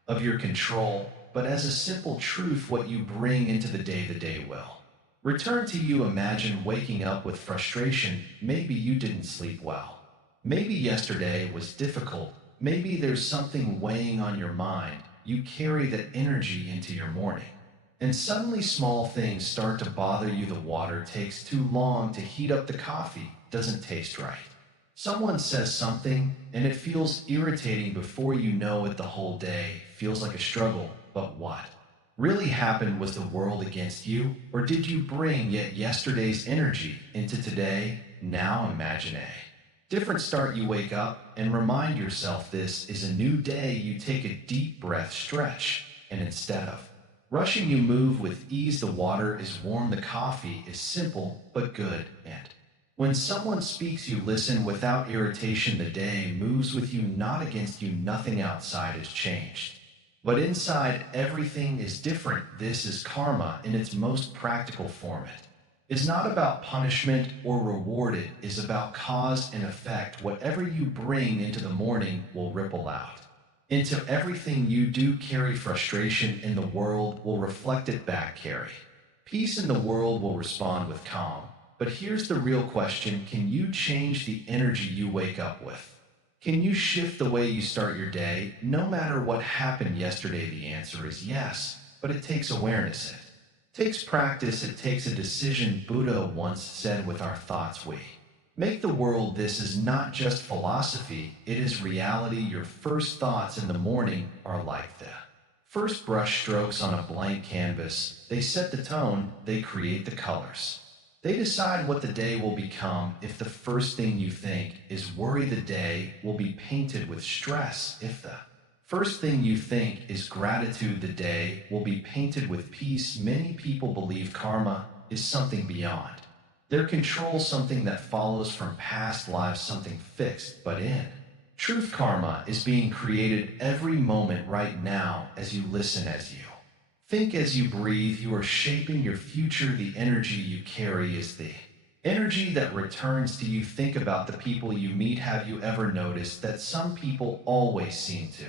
of your control, but as a simple truth. What you bring into the day will return to you. Imagine waking up with frustration. Maybe you didn't sleep well. Maybe yesterday was difficult. Maybe there's something weighing on your mind. You carry that energy into your morning, and suddenly small things start to bother you. The water takes too long to heat up. The coffee doesn't taste right. Someone says something and it feels irritating. Before you know it, the whole day feels like a struggle. But what really happened? Was the world against you, or did you bring yet yesterday's energy into today? Now imagine a different start. You wake up and remind yourself this is a new day. You take a deep breath, stretch, and instead of rushing, you move with ease. The water is warm, the coffee is simple but good, and when someone speaks, you listen without irritation. The day moves with you, not against you. Nothing outside has changed, but inside everything is different. This is karma in its most practical form. It is not about punishment or reward, it is about cause and effect. Whatever you bring into the morning will ripple out into everything you do. Carry frustration in the world will reflect it back. Carry peace in the world will respond with calm. But here's the real question: can you change the energy you wake up with? Can you shift the way you start your day? No matter what happened yesterday, the answer is yes, but it takes awareness, it takes practice, it takes a decision. Buddha once said, with our thoughts we make the world. This is not just philosophy, it is reality. Your first thoughts in the morning are like the first brush strokes on a blank canvas. They set the tone, they create the colors. They decide what the day will become. If the first thing you think is worry, the day will be painted with stress. If the first thing you think is gratitude, the day will be painted with peace. Many people believe karma is something beyond their control, something that follows from past lives, something fixed. But in truth, karma is being created every moment right now. As you listen, as you think, as you breathe, you are shaping your future. The energy you carry is the energy that returns to you. Think about the people you meet. Have you ever noticed that some people always seem to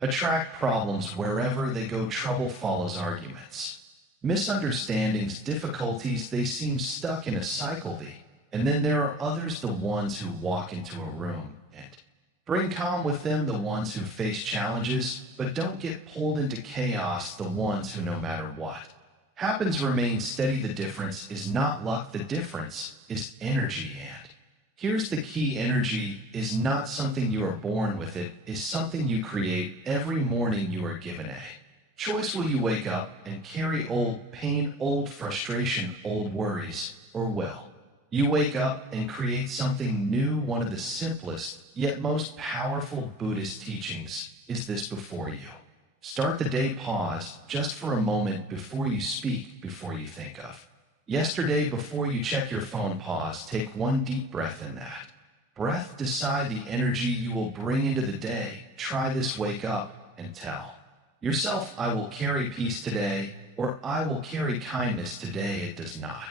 attract problems wherever they go? Trouble follows arguments, misunderstandings, difficulties. They seem stuck in a cycle. The And then there are others, the ones who walk into a room and bring calm with them, the ones who face challenges but don't get pulled into chaos, the ones who, no matter what happens, remain steady. The difference is not luck, the difference is energy. And here's the key: energy is not something you are born with, it is something you create. Every morning you are given a choice. Will you wake up and carry old pain, old frustration, old worries, or will you wake up and create something new? One of the simplest yet most powerful Buddhist teachings is this: before you start the day, pause just for a moment before you speak, before you think of yesterday, before you check your phone. Pause, take one deep breath in that breath. Decide the energy you will bring into the day. Try this: wake up and tell yourself, I will carry peace today, or I will carry kindness today. It does not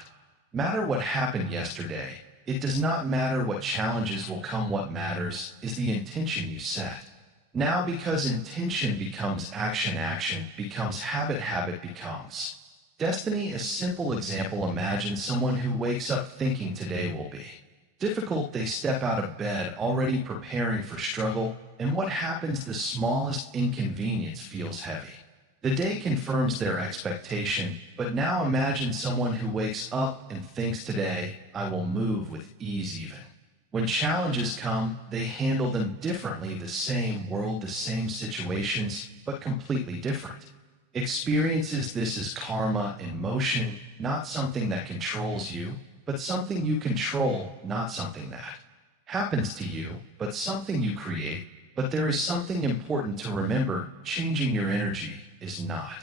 matter what happened yesterday. It does not matter what challenges will come. What matters is the intention you set now, because intention becomes action, action becomes habit, habit becomes destiny. A simple example: imagine someone who wakes up thinking today will be difficult. They step out of bed already preparing for struggle, and what happens? The smallest inconvenience feels heavy. The day confirms their expectation. But now imagine someone who wakes up and thinks today I will move with ease. Even when challenges come, they handle them differently. The same world, the same situations, but completely different experiences. This is karma in motion, not something that controls you, but something you control, not something that happens to you, but something you create. But there is something important to remember: changing your energy is not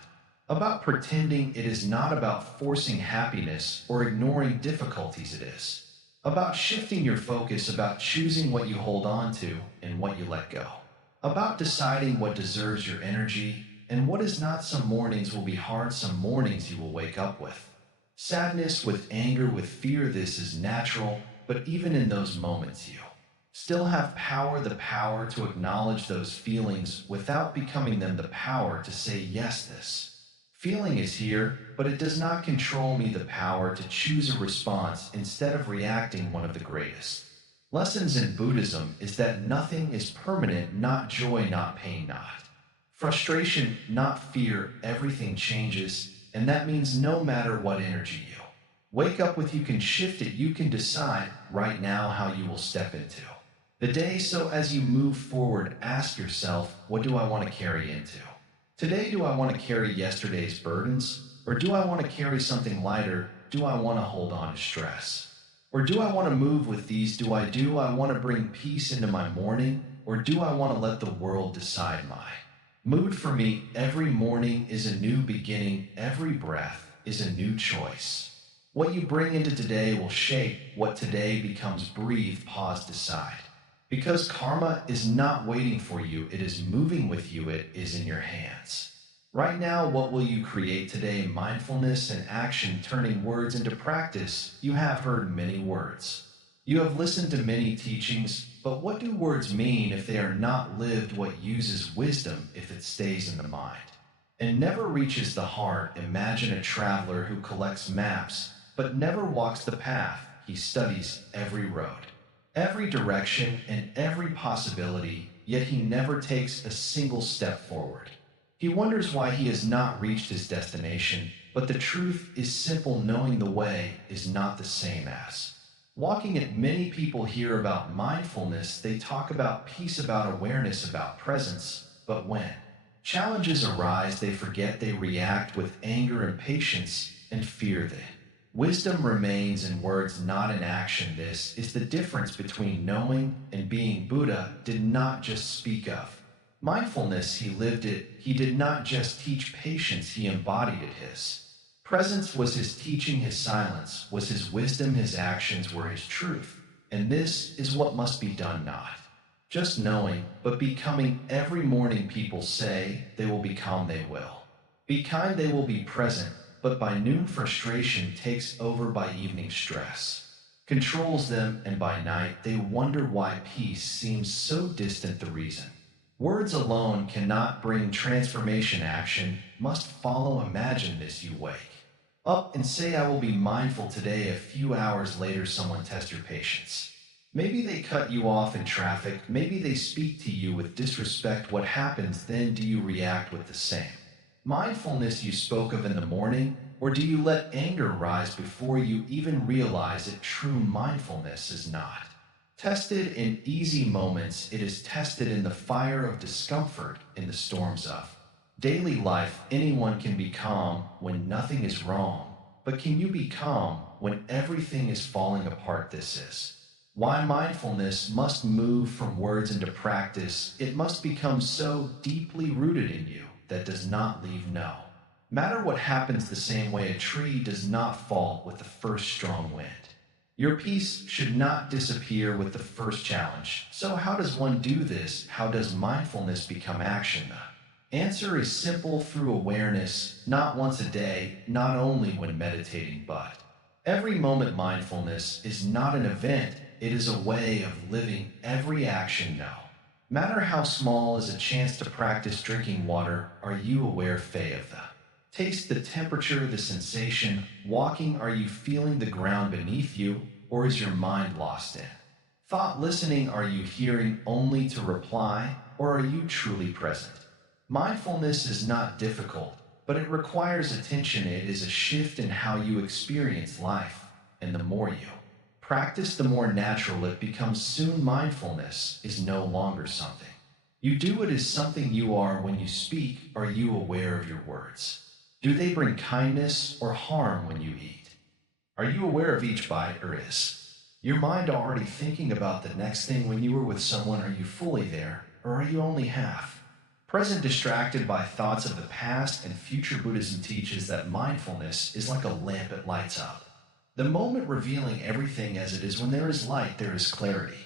about pretending, it is not about forcing happiness or ignoring difficulties. It is about shifting your focus, about choosing what you hold on to and what you let go, about deciding what deserves your energy and what is not. Some mornings will be hard, some mornings you will wake up with sadness, with anger, with fear. This is natural, but even in those moments, you still have power, the power to acknowledge those feelings without becoming them, the power to say, yes, this feeling is here, but it does not control me, the power to choose a response instead of reacting. One of the greatest lessons in Buddhism is that nothing is permanent, not joy, not pain, not frustration, not fear. Everything changes, and that means no matter what energy you wake up with, you can shift it. You can decide right now how you will step into the day. So as you move forward, ask yourself, what do I want to carry into today? Do I want to carry yesterday's burdens, or do I want to carry something lighter? Do I want to hold on to stress, or do I want to move with these? Do I want to bring peace into my morning, or do I want to let the world decide my mood for me? Every morning is a new beginning. Every breath is a new choice. What you bring into today will shape what today becomes. Breathe, pause, decide. Because karma is not waiting for you, it is moving with you, it is in your hands. Right now, what will you create today? Mindfulness and action, turning words into practice. You have heard many words. You have listened to many teachings, but what do words mean if they are not lived? What uses wisdom if it stays in the mind and never reaches the heart? Imagine a traveler who collects maps, but never walks the path. He studies every road, every direction, and every possibility, yet he never takes a single step forward. He wonders why he has not reached his destination, but the truth is simple: knowing the way is not the same as walking it. Many people hear about mindfulness, they talk about peace, about awareness, about presence, but when challenges arise, they forget, they react with anger, impatience, and fear. That wisdom remains in words, not in action. This is the difference between knowing and being. Buddha did not just speak of mindfulness, he lived it. He did not just teach patience, he embodied it. His presence was his teaching, his silence was his wisdom, his actions were his truth. And this is what must be done, not just knowing, but becoming. Every morning people say they will be calm, they will be kind, they will be present. But by noon frustration takes over, by evening stress controls them, and by night they wonder why peace seems so distant. The reason words alone cannot bring transformation. Action must follow. Imagine this: you wake Up and say, I will be mindful today. A few hours later, someone tests your patience. Maybe they cut you off in traffic. Maybe they speak to you with disrespect. What happens then? Do you react with the same mindfulness you spoke of in the morning? Or do you let anger rise before you even realize it? True mindfulness is not tested in easy moments, it is tested in the fire of discomfort, in the storms of daily life. Anyone can be calm when nothing is wrong, but can you be calm when everything is falling apart? This is why mindfulness must move from words into practice. It must become so deeply rooted in you that does not leave no matter what happens. The same way a tree does not fall with the first strong wind. Your peace should not disappear with the first challenge. So how does one do this? How does mindfulness become action? The answer is simple: through awareness, not once a day, not only when meditating, but every moment. Mindfulness is not an event, it is a way of living. Every action, no matter how small, is a chance to practice. Drinking water, are you aware, Faye, of the taste, the temperature, the sensation? Walking, are you feeling the ground beneath you, or is your mind lost in thought? Listening, are you hearing only to reply, or are you truly present? Mindfulness is not difficult, but it requires attention. It is a shift in how you experience life, and the more you practice, the more natural it becomes. Soon, mindfulness is no longer something you do, it is something you are. When you speak, are you aware of your words? Do they bring kindness or harm? When you eat, are you aware of each bite, or is your mind already thinking about the next thing? When you are with someone, are you fully there, or are you only half present, distracted by thoughts of the past and future? Buddhism teaches that mindfulness is like a lamp. It lights up the moment, revealing everything as it is. When there is light, there is clarity.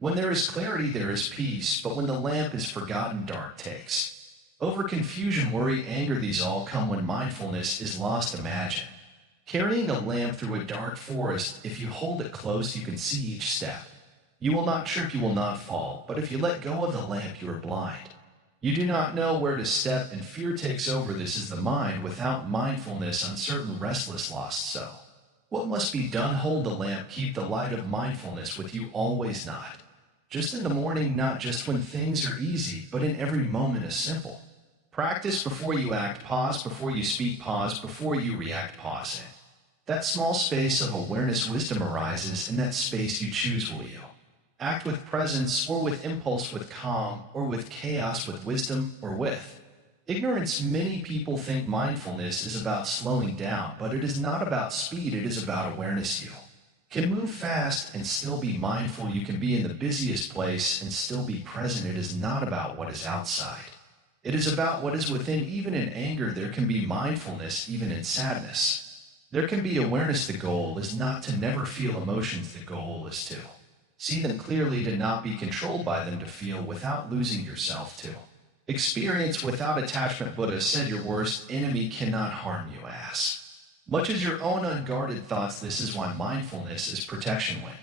When there is clarity, there is peace. But when the lamp is forgotten, dark takes over. Confusion, worry, anger, these all come when mindfulness is lost. Imagine carrying a lamp through a dark forest. If you hold it close, you can see each step. You will not trip, you will not fall. But if you let go of the lamp, you are blind. You do not know where to step, and fear takes over. This is the mind. Without mindfulness, uncertain, restless, lost. So what must be done? Hold the lamp, keep the light of mindfulness with you always, not just in the morning, not just when things are easy, but in every moment. Is simple. Practice before you act, pause before you speak, pause before you react, pause in that small space of awareness. Wisdom arises in that space you choose. Will you act with presence, or with impulse, with calm, or with chaos, with wisdom, or with ignorance? Many people think mindfulness is about slowing down, but it is not about speed, it is about awareness. You can move fast and still be mindful. You can be in the busiest place and still be present. It is not about what is outside, it is about what is within. Even in anger, there can be mindfulness. Even in sadness, there can be awareness. The goal is not to never feel emotions, the goal is to see them clearly, to not be controlled by them, to feel without losing yourself, to experience without attachment. Buddha said your worst enemy cannot harm you as much as your own unguarded thoughts. This is why mindfulness is protection. When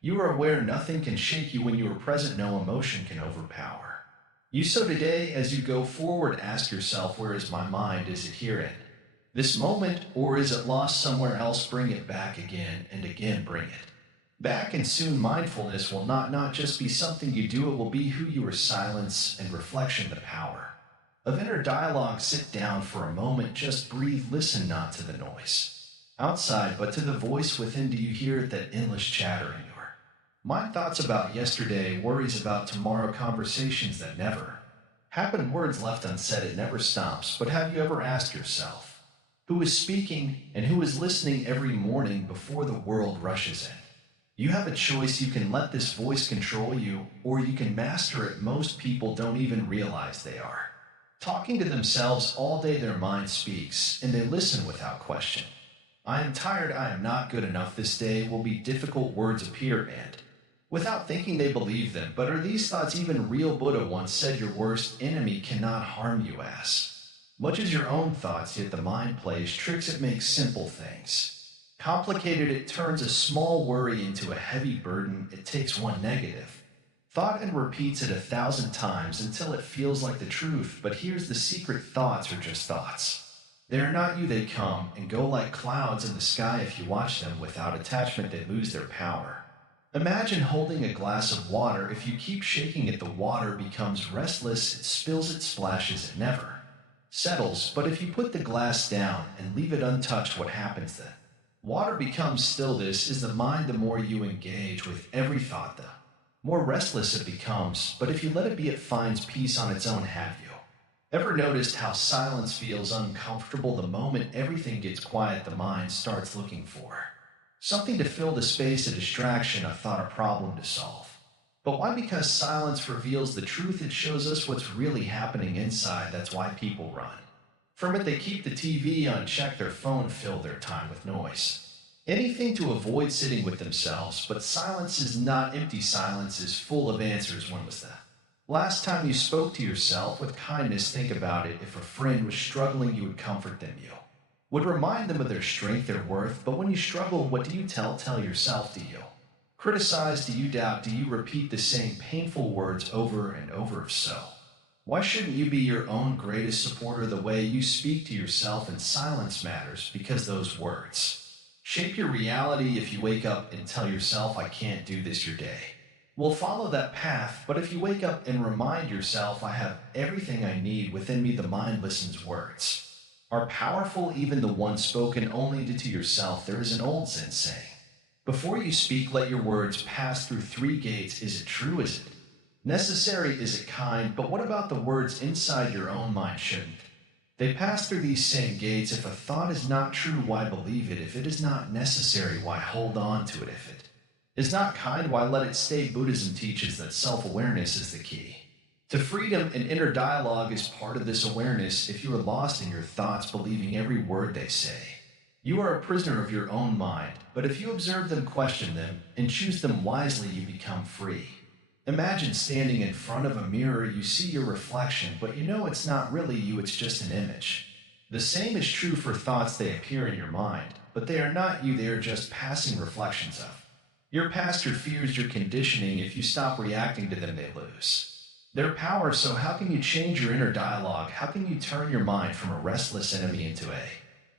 you are aware, nothing can shake you. When you are present, no emotion can overpower you. So today, as you go forward, ask yourself, where is my mind? Is it here in this moment, or is it lost somewhere else? Bring it back again and again. Bring it back, and soon mindfulness will not just be something you do, it will be who you are. Silence and reflection, the power of inner dialogue. Sit down for a moment, just breathe, listen not to the noise outside, but to the voice within. Do you hear it, that endless chatter in your mind? Thoughts about yesterday, worries about tomorrow, conversations that never happen, words left unsaid. It never stops. But have you ever asked yourself, who is speaking and who is listening every morning before the world rushes in? You have a choice. You can let this voice control you, or you can master it. Most people don't even realize they are talking to themselves all day. Their mind speaks, and they listen without question. I am tired, I am not good enough, this day will be difficult. Words appear, and without thinking they believe them. But are these thoughts even real? Buddha once said your worst enemy cannot harm you as much as your own thoughts. Yet the mind plays tricks. It makes simple things complicated. It turns a small worry into a heavy burden. It takes one negative thought and repeats it 1,000 times until it feels like the truth. But here's the secret: thoughts are just thoughts. They are not you, they come and go like clouds in the sky. If you watch them without attachment, they lose their power. Imagine holding a glass of water. If you keep shaking it, the water becomes restless, it spills, it splashes, it never settles. But if you put the glass down and leave it untouched, what happens then? Water becomes still. This is the mind. The more you engage with every thought, the more restless it becomes. But if you let it be, it finds peace on its own. Have you ever noticed how silence feels uncomfortable? The moment everything gets quiet, the mind starts looking for something to fill the space, a distraction, a thought, a problem to solve. But why? Because silence reveals the truth. It shows us what's really happening inside. That's why people run from it. They keep the TV on, check their phone, fill their time with noise. Anything to avoid sitting with themselves. But silence is not empty. Silence is full of answers. When was that last time you spoke to yourself with kindness? Think about it. If a friend was struggling, you would comfort them. You would remind them of their strength, their worth. But when you struggle, what do you tell yourself? Do you criticize? Do you doubt? Do you repeat the same painful words over and over? If so, why shouldn't you be your own greatest supporter? The way you speak to yourself in silence matters, because those words shape your reality. If you wake up and tell yourself, I can't do this, your day will follow that path. But if you wake up and remind yourself, I have everything I need within me, the mind listens. Words are powerful, even the ones spoken only to yourself. There is an old Zen saying, before you speak, let your words pass through 3 gates. Is it true? Is it necessary? Is it kind? But what about the words inside your own mind? Shouldn't they pass through these same gates? If a thought is not true, why believe it? If it is not necessary, why hold on to it? If it is not kind, why let it stay? Buddhism teaches that self-awareness is the key to freedom, and inner dialogue is part of this awareness. If you are lost in your thoughts, believing every word they say, you are a prisoner of your own mind. But if you observe them, question them, and choose them wisely, you become free. Imagine standing in front of a mirror. You see your reflection, but you know it's not really you, it's just an image. The same is true for thoughts. They appear in your mind, but they are not you. They are just passing reflections of your past, your fears, your conditioning. If you stop reacting to them, they lose their power. So how can you change your inner dialogue? How can you turn your mind from a restless enemy into a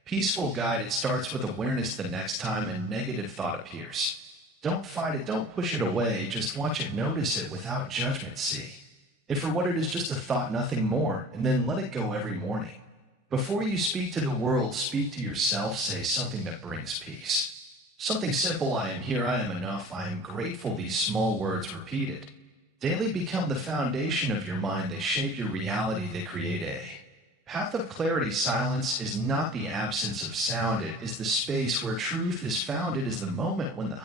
peaceful guide? It starts with awareness. The next time a negative thought appears, don't fight it, don't push it away, just watch it, notice it without judgment. See if for what it is, just a thought, nothing more, and then let it go. Every morning before you speak to the world, speak to yourself. Say something that brings peace, something simple. I am here, I am enough, I am grateful. These small words repeated daily become the foundation of your mind. They shape your reality. They create a path of clarity. Silence is not the absence of sound. It is the space where truth is found. It is the moment when the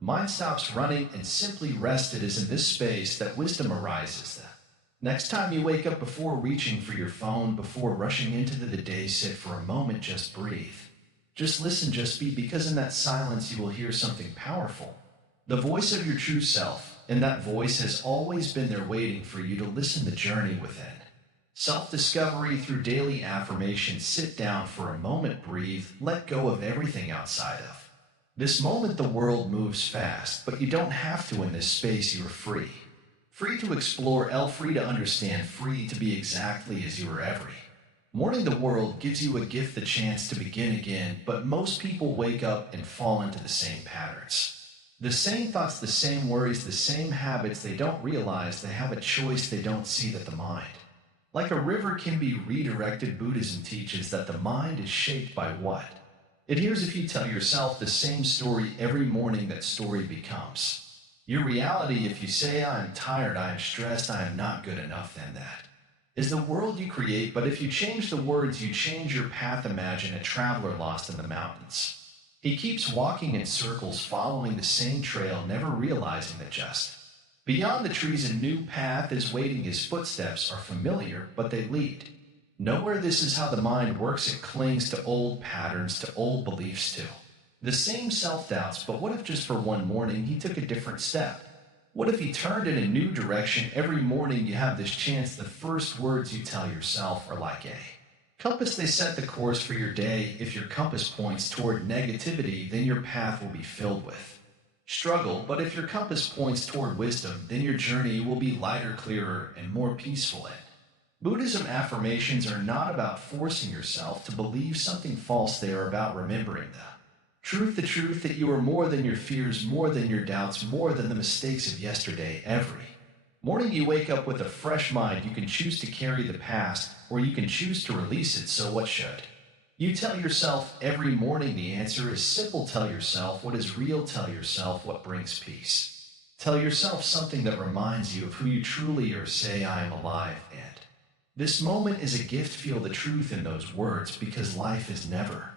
mind stops running and simply rests. It is in this space that wisdom arises. The next time you wake up, before reaching for your phone, before rushing into the day, sit for a moment, just breathe. Just listen, just be, because in that silence you will hear something powerful. The voice of your true self. And that voice has always been there waiting for you to listen. The journey within self-discovery through daily affirmations. Sit down for a moment, breathe, let go of everything outside of this moment. The world moves fast, but you don't have to. In this space you are free. Free to explore, free to understand, free to be exactly as you are. Every morning the world gives you a gift, the chance to begin again. But most people wake up and fall into the same patterns. The same thoughts, the same worries, the same habits. They don't realize they have a choice. They don't see that the mind, like a river, can be redirected. Buddhism teaches that the mind is shaped by what it hears. If you tell yourself the same story every morning, that story becomes your reality. If you say, I am tired, I am stressed, I am not good enough, then that is the world you create. But if you change the words, you change your path. Imagine a traveler lost in the mountains. He keeps walking in circles, following the same trail, never realizing that just beyond the trees a new path is waiting. His footsteps are familiar, but they lead nowhere. This is how the mind works. It clings to old patterns, to old beliefs, to the same self-doubts. But what if just for one morning he took a different step? What if he turned in a new direction? Every morning you have this chance. The first words you tell yourself are like a compass. They set the course for your day. If your compass points toward negativity, then your path will be filled with struggle. But if your compass points toward wisdom, then your journey will be lighter, clearer, and more peaceful. And Buddhism affirmations are not about forcing yourself to believe something false, they are about remembering the truth that you are more than your fears, more than your doubts, more than the mistakes of yesterday. Every morning you wake up with a fresh mind. You can choose to carry the past, or you can choose to release it. So what should you tell yourself every morning? The answer is simple. Tell yourself what is real. Tell yourself what brings peace. Tell yourself something that reminds you of who you truly are. Say, I am alive, and this moment is a gift. Feel the truth in those words, because life is never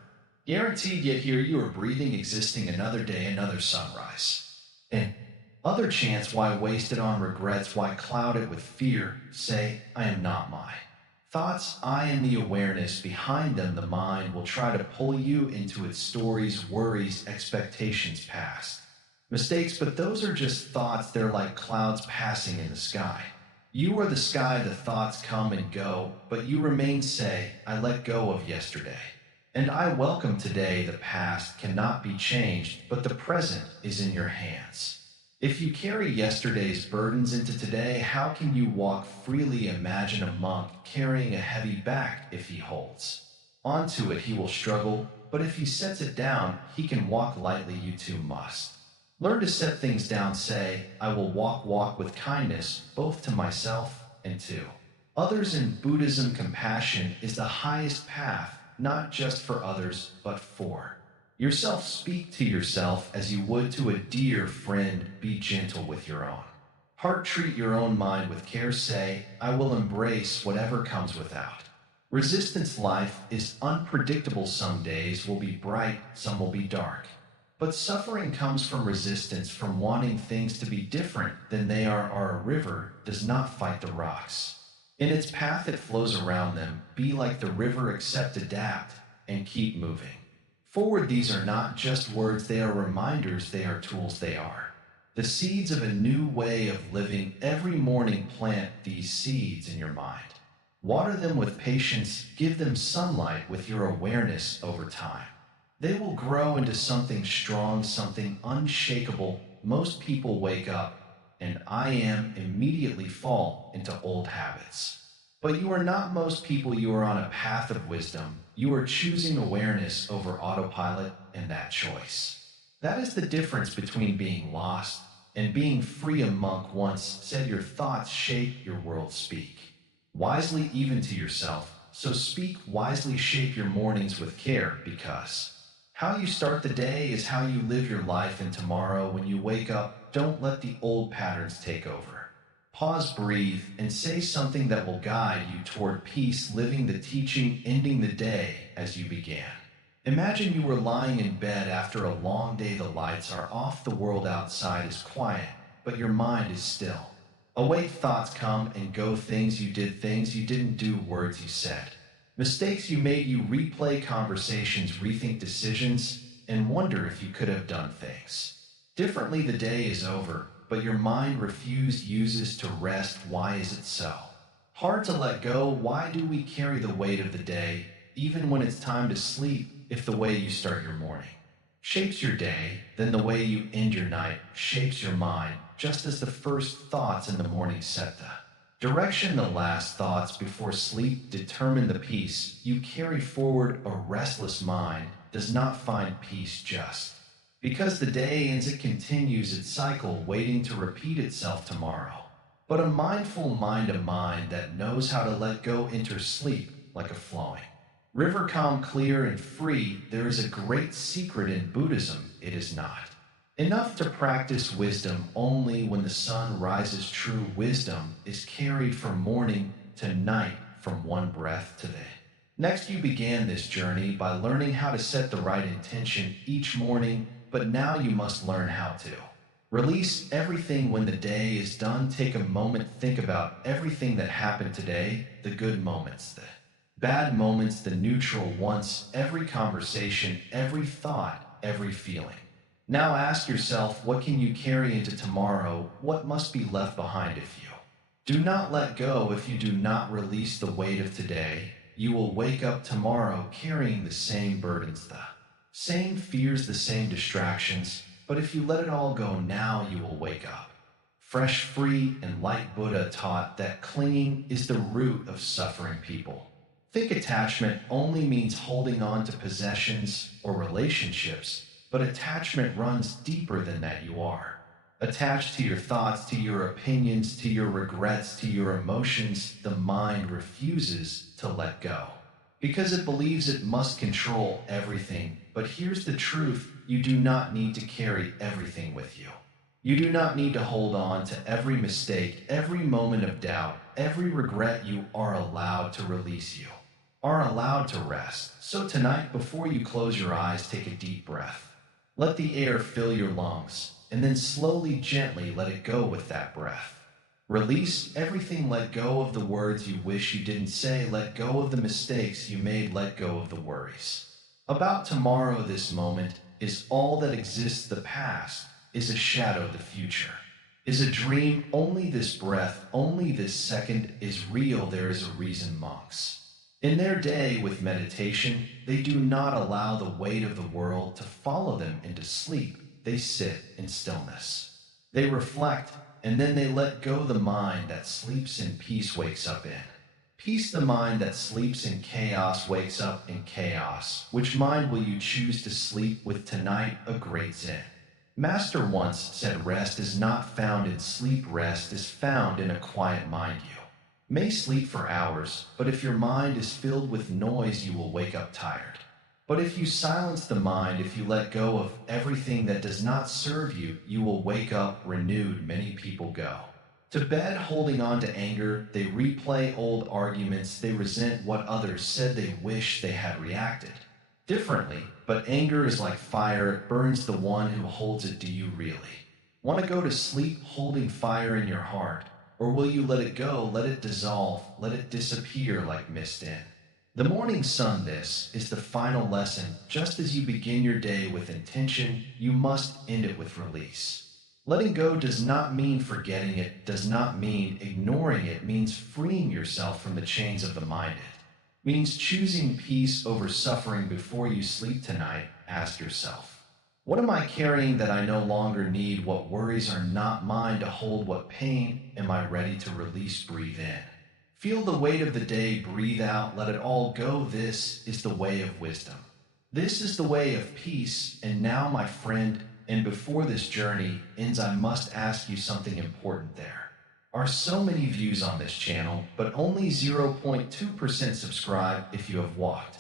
guaranteed, yet here you are breathing, existing another day, another sunrise. And other chance, why waste it on regrets? Why cloud it with fear? Say, I am not my thoughts, I am the awareness behind them. The mind will try to pull you into its stories, worries, expectations, past mistakes, but those are just thoughts. They're like clouds passing in the sky. You are the sky, the thoughts come and go, but you remain. Say, I let go of yesterday, and I welcome today. The past cannot be changed, but the present is in your hands. If you carry yesterday's burdens into today, how can you walk freely? Imagine a monk carrying a heavy back. If he holds onto it, he will struggle, but if he sets it down, he can walk lightly. You too must learn to set things down. Say, I will walk with kindness, both to myself and to others. In Buddhism, compassion is the highest path, not just for others, but for yourself. Speak to yourself as you would to a dear friend. Be gentle with your own heart. Treat your own mind with care. Say, I will embrace whatever comes without resistance. Life is unpredictable. Some days will be bright, some will be dark. But suffering comes from resistance, from wanting things to be different than they are. Our river does not fight the rocks in its path, it flows around them. Be like the river, accept, adapt, and keep moving forward. These are not just words, they are reminders, they are tools, they are the seeds of a new way of living. Every morning, plant these seeds in your mind. Water them with patience, give them sunlight with your awareness. Over time, they will grow into something strong, something unshakable. Most people wake up and I am immediately fall into old habits. But you are not most people. You are on a path of wisdom. You are choosing awareness over autopilot, and that choice, that is the difference between being lost and being free. A monk once said, your thoughts shape your world. Speak wisely even to yourself. So speak wisely, shape your mornings with care, because how you start the day is how you live your life. And tomorrow, when you wake up, don't let the old patterns take over. Pause, breathe, and say something that will guide you toward peace, living the teaching, ending the day as you began. Imagine you were lying in bed after a long day. The lights are off, the world outside is quiet, but your mind is still awake. Thoughts come and go, things you did, things you didn't do, words you said, mistakes you made. You replay conversations, rethink decisions, and wonder if you could have done things differently. The day is over, but your mind uses to rest. Why is it so hard to let go? Why do we carry the weight of the day, even when it's time to sleep? If the way you start your morning shapes your day, then the way you end your night shapes your mind, just as the first thoughts in the morning set the direction. The last thoughts before sleep determine the peace you carry forward. A restless mind does not find peace just because the day ends. It continues its cycle, waiting to repeat itself tomorrow. But a mindful mind, a mind that knows how to let go, enters sleep like a flowing river, calm, clear, and free. There is a great secret in Buddhism. It is not enough to practice wisdom only when the sun rises. True wisdom is carried from morning to night, from one breath to the next. You began this journey by learning how to set the right intention each morning, but now you must learn how to release everything when the day is done. Take a moment, think about everything that happened today, the good moments, the bad moments, the neutral ones, every conversation, every thought, every feeling. Now ask yourself, what can you carry into tomorrow? What must be left behind? If you do not let go, if you do not release the weight of today, you will wake up tomorrow carrying the same burdens, the same fears, the same distractions. But if you let it all go now, you will wake up Fresh, free, and light Buddha taught that clinging is the root of suffering people. Think attachment only means holding on to possessions or relationships, but attachment runs deeper than that you are. Attached to your thoughts, to your opinions, to your regrets, to your emotions, the mind refuses to let go. Because it believes it must control everything. But here's the truth: you do not need to carry everything with you. You do not need to hold on to every mistake, every moment of doubt, every regret. You are allowed to release, you are allowed to rest. So tonight, before you close your eyes, take a deep breath. Let the air fill your lungs, and then slowly, gently let it go with that breath. Release everything. Let go of the words you wish you didn't say. Let go of the mistakes you made. Let go of the worries about tomorrow. This moment is all that exists. The past is a shadow. The future is a dream. Only this breath, only this second is real. There is a reason monks, in their day with meditation, they do not allow the weight of the world to follow them into sleep. They sit in stillness. They reflect, and then they let go. The mind that sleeps in peace wakes up in peace. The mind that sleeps in chaos wakes up in chaos. Which mind will you choose to sleep with tonight? A great Zen master once said, rest is not found in sleep. Rest is found in a quiet mind. You may sleep for hours, but if your mind is filled with noise, you will wake up tired. But if you silence the mind, if you let go of everything that does not serve you, you will wake up renewed. Many people go to bed holding on to anger. They replay old arguments. They resent what others said. They wish they had reacted differently. But anger is like fire. It burns the one who holds it. Do you really want to go to sleep holding fire in your heart? Or will you let it go, let it dissolve, let it disappear like mist in the morning sun? This is the final lesson. Just as you begin your day with intention, you must end it with release. Letting go does not mean forgetting it, does not mean ignoring it. It means freeing yourself from the chains of the mind. It means choosing peace over suffering. Before you sleep tonight, ask yourself, what am I carrying that I no longer need? What worries are not mine to hold? What pain am I ready to release? Breathe in. Feel the weight of the day. Breathe out. Let it all go. This is the way of wisdom. This is the way of peace. And now, my friend, and before this journey ends, I must ask you something important. There are so many views on this channel, but only 0.2% subscribe. If you have walked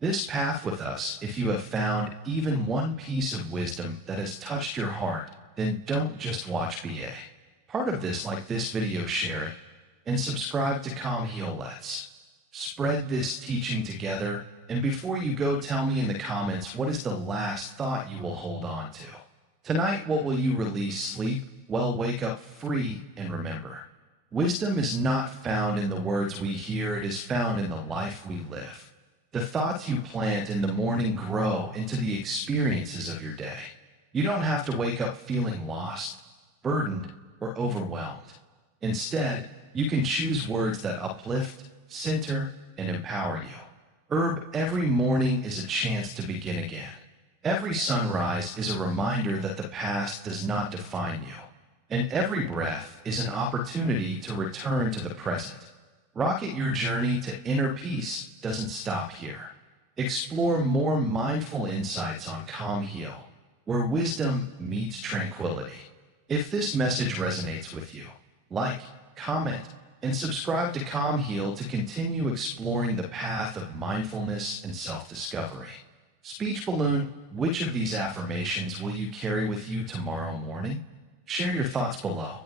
this path with us, if you have found even one piece of wisdom that has touched your heart, then don't just watch BA. Part of this, like this video, share it, and subscribe to Calm Heal. Let's spread this teaching together. And before you go, tell me in the comments, what is the last thought you will hold on to? Tonight, what will you release? Sleep well, wake up free, and remember, wisdom is not found in the words we hear, it is found in the life we live. The thoughts you plant in the morning grow into the experiences of your day. You don't have to wake up feeling lost, burdened, or overwhelmed. Instead, you can choose words that uplift, center, and empower you. Every morning is a chance to begin again. Every sunrise is a reminder that the past does not define you. And every breath is an opportunity to return to the present. Rocket your journey to inner peace doesn't stop here. Explore more mindful insights on Calm Heal, where wisdom meets tranquility. If this message resonates with you, like, comment, and subscribe to Calm Heal to continue exploring the path of mindfulness and self-discovery. Speech balloon, which of these affirmations will you carry with you tomorrow morning? Share your thoughts below.